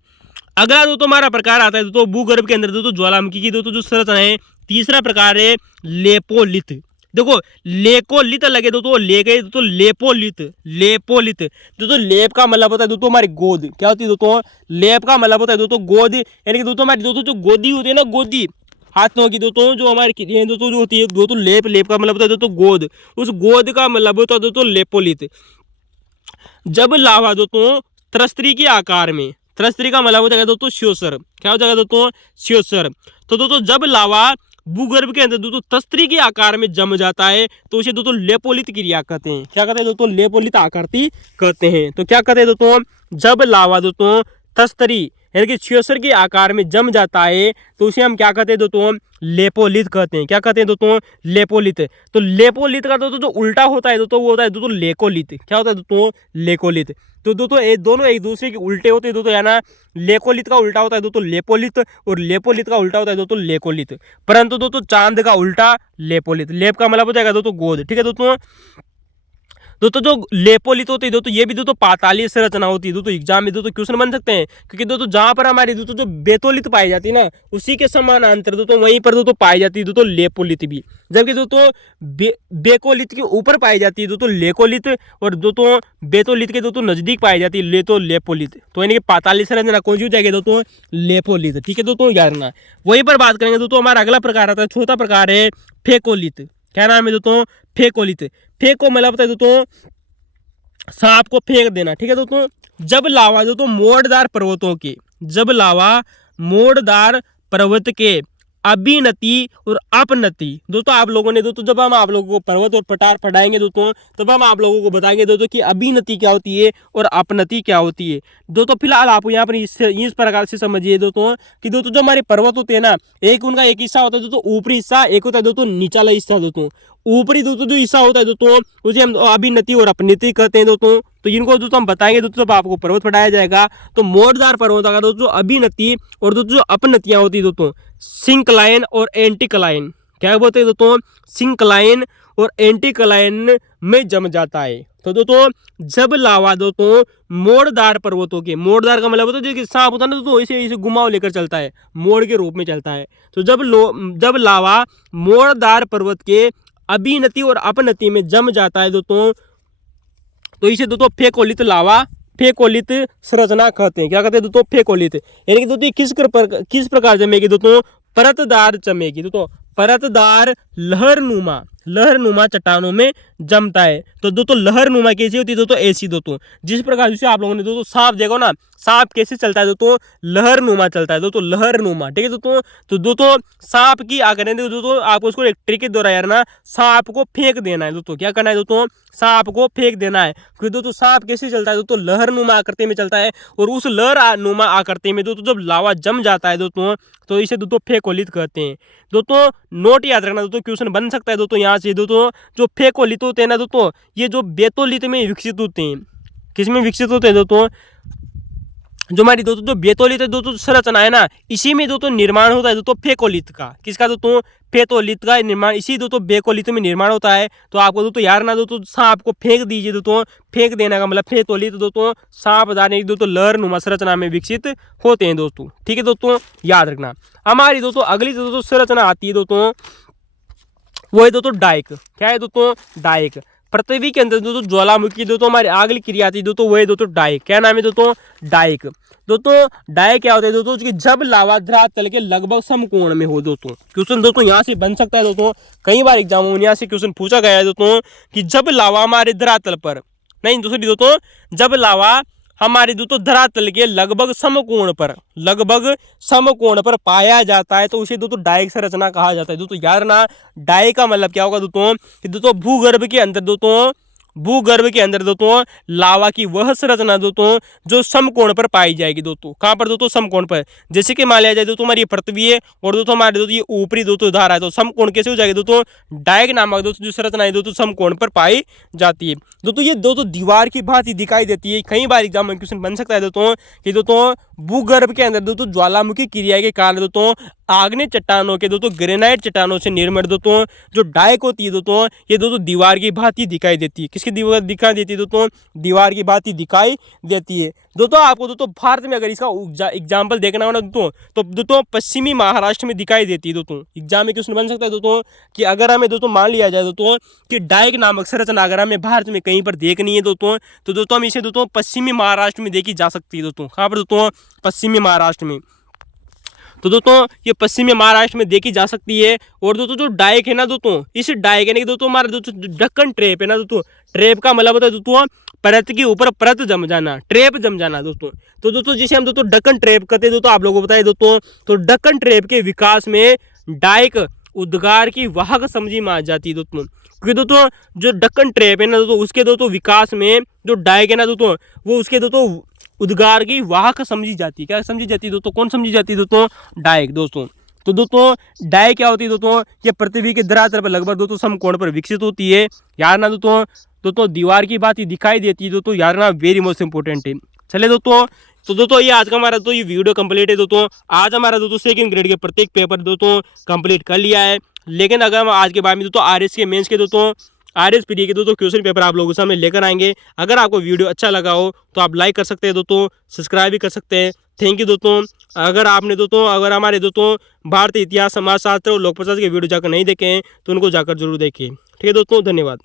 अगला दोस्तों हमारा प्रकार आता है दोस्तों भूगर्भ के अंदर दोस्तों ज्वालामुखी की दोस्तों जो संरचना है। तीसरा प्रकार है लेपोलित। देखो लेकोलित लगे दोस्तों ले गए दोस्तों लेपोलित। दोस्तों लेप का मतलब होता है दोस्तों हमारी गोद। क्या होती है दोस्तों, लेप का मतलब होता है दोस्तों गोद, यानी कि दोस्तों हमारी दोस्तों जो गोदी होती है ना, गोदी हाथों की दोस्तों जो हमारी दोस्तों जो होती है दोस्तों लेप का मतलब होता है दोस्तों गोद, उस गोद का मतलब होता है दोस्तों लेपोलित। जब लावा दोस्तों त्रस्त्री के आकार में, त्रस्त्री का मतलब हो जाएगा दोस्तों श्योसर। क्या हो जाएगा दोस्तों, श्योसर। तो दोस्तों जब लावा भूगर्भ के अंदर दोस्तों तस्त्री के आकार में जम जाता है तो उसे दोस्तों लेपोलित क्रिया कहते हैं। क्या कहते हैं दोस्तों, लेपोलित आकृति कहते हैं। तो क्या कहते हैं दोस्तों, जब लावा दोस्तों तस्त्री यानी कि श्योसर के आकार में जम जाता है तो उसे हम क्या कहते हैं दोस्तों, लेपोलित कहते हैं। क्या कहते हैं दोस्तों, लेपोलित। तो लेपोलित का दोस्तों जो उल्टा होता है दोस्तों वो होता है दोस्तों लेकोलित। क्या होता है दोस्तों, लेकोलित। तो दोस्तों दोनों एक दूसरे के उल्टे होते हैं दोस्तों, है ना। लेकोलित का उल्टा होता है दोस्तों लेपोलित और लेपोलित का उल्टा होता है दोस्तों लेकोलित। परंतु दोस्तों चांद का उल्टा लेपोलित। लेप का मतलब हो जाएगा दोस्तों गोद। ठीक है दोस्तों जो लेपोलित होती है दोस्तों ये भी दोस्तों पातालीय संरचना होती है दोस्तों। एग्जाम में दोस्तों क्वेश्चन बन सकते हैं क्योंकि दोस्तों जहां पर हमारी दोस्तों जो बेतोलित पाई जाती है ना उसी के समानांतर दोस्तों वहीं पर दोस्तों पाई जाती है दोस्तों लेपोलित भी। जबकि दोस्तों बेकोलित के ऊपर पाई जाती है दोस्तों लेकोलित और दोस्तों बेतोलित के दोस्तों नजदीक पाई जाती है लेपोलित। तो यानी कि पातालीय संरचना कौन सी हो जाएगी दोस्तों, लेपोलित। ठीक है दोस्तों याद रखना। वहीं पर बात करेंगे दोस्तों हमारा अगला प्रकार आता है, चौथा प्रकार है फेकोलित। क्या नाम है दोस्तों, फेकोलित। फेको मतलब होता है दोस्तों सांप को फेंक देना। ठीक है दोस्तों, जब लावा दोस्तों मोड़दार पर्वत के अभिनति और अपनति। दोस्तों आप लोगों ने दोस्तों जब हम आप लोगों को पर्वत और पठार पढ़ाएंगे दोस्तों तब हम आप लोगों को बताएंगे दोस्तों कि अभिनति क्या होती है और अपनति क्या होती है। दोस्तों फिलहाल आप यहाँ पर इस प्रकार से समझिए दोस्तों कि दोस्तों जो हमारे पर्वत होते हैं ना एक उनका एक हिस्सा होता है दोस्तों ऊपरी हिस्सा, एक होता है दोस्तों निचला हिस्सा। दोस्तों ऊपरी दोस्तों जो हिस्सा होता है दोस्तों उसे हम अभिनति और अपनति कहते हैं दोस्तों। तो इनको दोस्तों हम बताएंगे दोस्तों जब आपको पर्वत पढ़ाया जाएगा। तो मोड़दार पर्वत का दोस्तों अभिनति और दोस्तों जो अपनतियां होती है दोस्तों सिंक्लाइन और एंटीक्लाइन। क्या बोलते हैं दोस्तों, सिंक्लाइन और एंटीक्लाइन में जम जाता है। तो दोस्तों जब लावा दोस्तों मोड़दार पर्वतों के, मोड़दार का मतलब होता है जो सांप होता है ना दोस्तों इसे घुमाव लेकर चलता है, मोड़ के रूप में चलता है। तो जब लावा मोड़दार पर्वत के अभिनति और अपनति में जम जाता है दोस्तों तो इसे दोस्तों फेकोलित संरचना कहते हैं। क्या कहते हैं दोस्तों, फेकोलित। यानी कि दोस्तों किस प्रकार जमेगी दोस्तों, परतदार जमेगी दोस्तों, परतदार लहरनुमा चट्टानों में जमता है। तो दोस्तों लहरनुमा कैसी होती है दोस्तों, ऐसी दोस्तों जिस प्रकार से आप लोगों ने दोस्तों सांप देखो ना, सांप कैसे चलता है दोस्तों, लहरनुमा चलता है दोस्तों, लहरनुमा। ठीक है दोस्तों, तो दोस्तों सांप की आकर दोस्तों आपको उसको एक ट्रिक द्वारा यार ना सांप को फेंक देना है दोस्तों। क्या करना है दोस्तों, सांप को फेंक देना है। क्योंकि दोस्तों सांप कैसे चलता है दोस्तों, लहरनुमा आकृति में चलता है और उस लहरनुमा आकृति में दोस्तों जब लावा जम जाता है दोस्तों तो इसे दोस्तों फेकोलित कहते हैं। दोस्तों नोट याद रखना दोस्तों, क्वेश्चन बन सकता है दोस्तों यहाँ से। दोस्तों जो फेकोलित होते हैं ना दोस्तों ये जो बेतोलित में विकसित होते हैं। किस में विकसित होते हैं दोस्तों, जो हमारी दोस्तों जो बेतोलित दोस्तों संरचना है ना इसी में दोस्तों निर्माण होता है दोस्तों फेकोलित का। किसका दोस्तों, फेकोलित का निर्माण इसी दोस्तों बेकोलित में निर्माण होता है। तो आपको दोस्तों यार ना दोस्तों सांप को फेंक दीजिए दोस्तों, फेंक देना का मतलब फेकोलित दोस्तों सांप दाने दोस्तों लहरनुमा संरचना में विकसित होते हैं दोस्तों। ठीक है दोस्तों याद रखना। हमारी दोस्तों अगली दोस्तों संरचना आती है दोस्तों वो है दोस्तों डाइक। क्या है दोस्तों, डाइक। पृथ्वी के अंदर दोस्तों ज्वालामुखी दोस्तों हमारी आग की क्रिया आती है दोस्तों, वो है दोस्तों डाइक। क्या नाम है दोस्तों? डाइक। दोस्तों डाइक क्या होता है दोस्तों कि जब लावा धरातल के लगभग समकोण में हो दोस्तों। क्वेश्चन दोस्तों यहाँ से बन सकता है दोस्तों, कई बार एग्जाम में यहाँ से क्वेश्चन पूछा गया है दोस्तों कि जब लावा हमारे धरातल पर, नहीं दोस्तों जब लावा हमारे दोस्तों धरातल के लगभग समकोण पर पाया जाता है तो उसे दोस्तों डाइक संरचना कहा जाता है। दोस्तों याद रखना, डाइक का मतलब क्या होगा दोस्तों कि दोस्तों भूगर्भ के अंदर दोस्तों लावा की वह संरचना दोस्तों जो समकोण पर पाई जाएगी दोस्तों। कहां पर दोस्तों? समकोण पर। जैसे कि मान लिया जाए दोस्तों हमारी पृथ्वी है और दोस्तों हमारे दोस्तों ये ऊपरी दोस्तों धारा है, तो समकोण कैसे हो जाएगी दोस्तों? डाइक नामक दोस्तों जो संरचना है दोस्तों समकोण पर पाई जाती है। दोस्तों ये दोस्तों दीवार की भांति दिखाई देती है। कई बार एग्जाम में क्वेश्चन बन सकता है दोस्तों कि दोस्तों भूगर्भ के अंदर दोस्तों ज्वालामुखी क्रिया के कारण दोस्तों आग्नेय चट्टानों के दोस्तों ग्रेनाइट चट्टानों से निर्मित दोस्तों जो डाइक होती है दोस्तों, ये दोस्तों दीवार की भांति दिखाई देती है। किसकी दीवार दिखाई देती है दोस्तों? दीवार की भांति दिखाई देती है। दोस्तों आपको दोस्तों भारत में अगर इसका एग्जाम्पल देखना हो ना दोस्तों, तो दोस्तों पश्चिमी महाराष्ट्र में दिखाई देती है दोस्तों। एग्जाम में क्वेश्चन बन सकता है दोस्तों कि अगर हमें दोस्तों मान लिया जाए दोस्तों कि डाइक नामक संरचना अगर हमें भारत में कहीं पर देखनी है दोस्तों, तो दोस्तों हम इसे दोस्तों पश्चिमी महाराष्ट्र में देखी जा सकती है दोस्तों। कहाँ पर दोस्तों? पश्चिमी महाराष्ट्र में। तो दोस्तों ये पश्चिमी महाराष्ट्र में देखी जा सकती है। और दोस्तों जो डाइक है ना दोस्तों, इस डाइक है ना दोस्तों हमारा दोस्तों ढक्कन ट्रेप है ना दोस्तों, ट्रेप का मतलब होता है दोस्तों परत के ऊपर परत जम जाना, ट्रेप जम जाना दोस्तों। तो दोस्तों जिसे हम दोस्तों ढक्कन ट्रेप कहते हैं दोस्तों, आप लोगों को बताइए दोस्तों, तो ढक्कन ट्रेप के विकास में डाइक उद्गार की वाहक समझी मान जाती है दोस्तों। क्योंकि दोस्तों जो ढक्कन ट्रेप है ना दोस्तों उसके दोस्तों विकास में जो डाइक है ना दोस्तों वो उसके दोस्तों उद्गार की वाहक समझी जाती है। क्या समझी जाती है दोस्तों? कौन समझी जाती है दोस्तों? डाइक दोस्तों। तो दोस्तों डाइक क्या होती है दोस्तों? ये पृथ्वी के धरातल पर लगभग दोस्तों समकोण पर विकसित होती है। यार ना दोस्तों दीवार की बात ही दिखाई देती है दोस्तों। यार ना वेरी मोस्ट इंपॉर्टेंट है। चले दोस्तों, तो दोस्तों ये आज का हमारा तो ये वीडियो कंप्लीट है दोस्तों। आज हमारा दोस्तों सेकंड ग्रेड के प्रत्येक पेपर दोस्तों कंप्लीट कर लिया है। लेकिन अगर हम आज के बाद में दोस्तों आरएस के मेंस के दोस्तों आरएस पीडी के दोस्तों क्वेश्चन पेपर आप लोगों के सामने लेकर आएंगे। अगर आपको वीडियो अच्छा लगा हो तो आप लाइक कर सकते हैं दोस्तों, सब्सक्राइब भी कर सकते हैं। थैंक यू दोस्तों। अगर हमारे दोस्तों भारतीय इतिहास, समाजशास्त्र और लोक प्रशासन के वीडियो जाकर नहीं देखे हैं तो उनको जाकर जरूर देखें। ठीक है दोस्तों, धन्यवाद।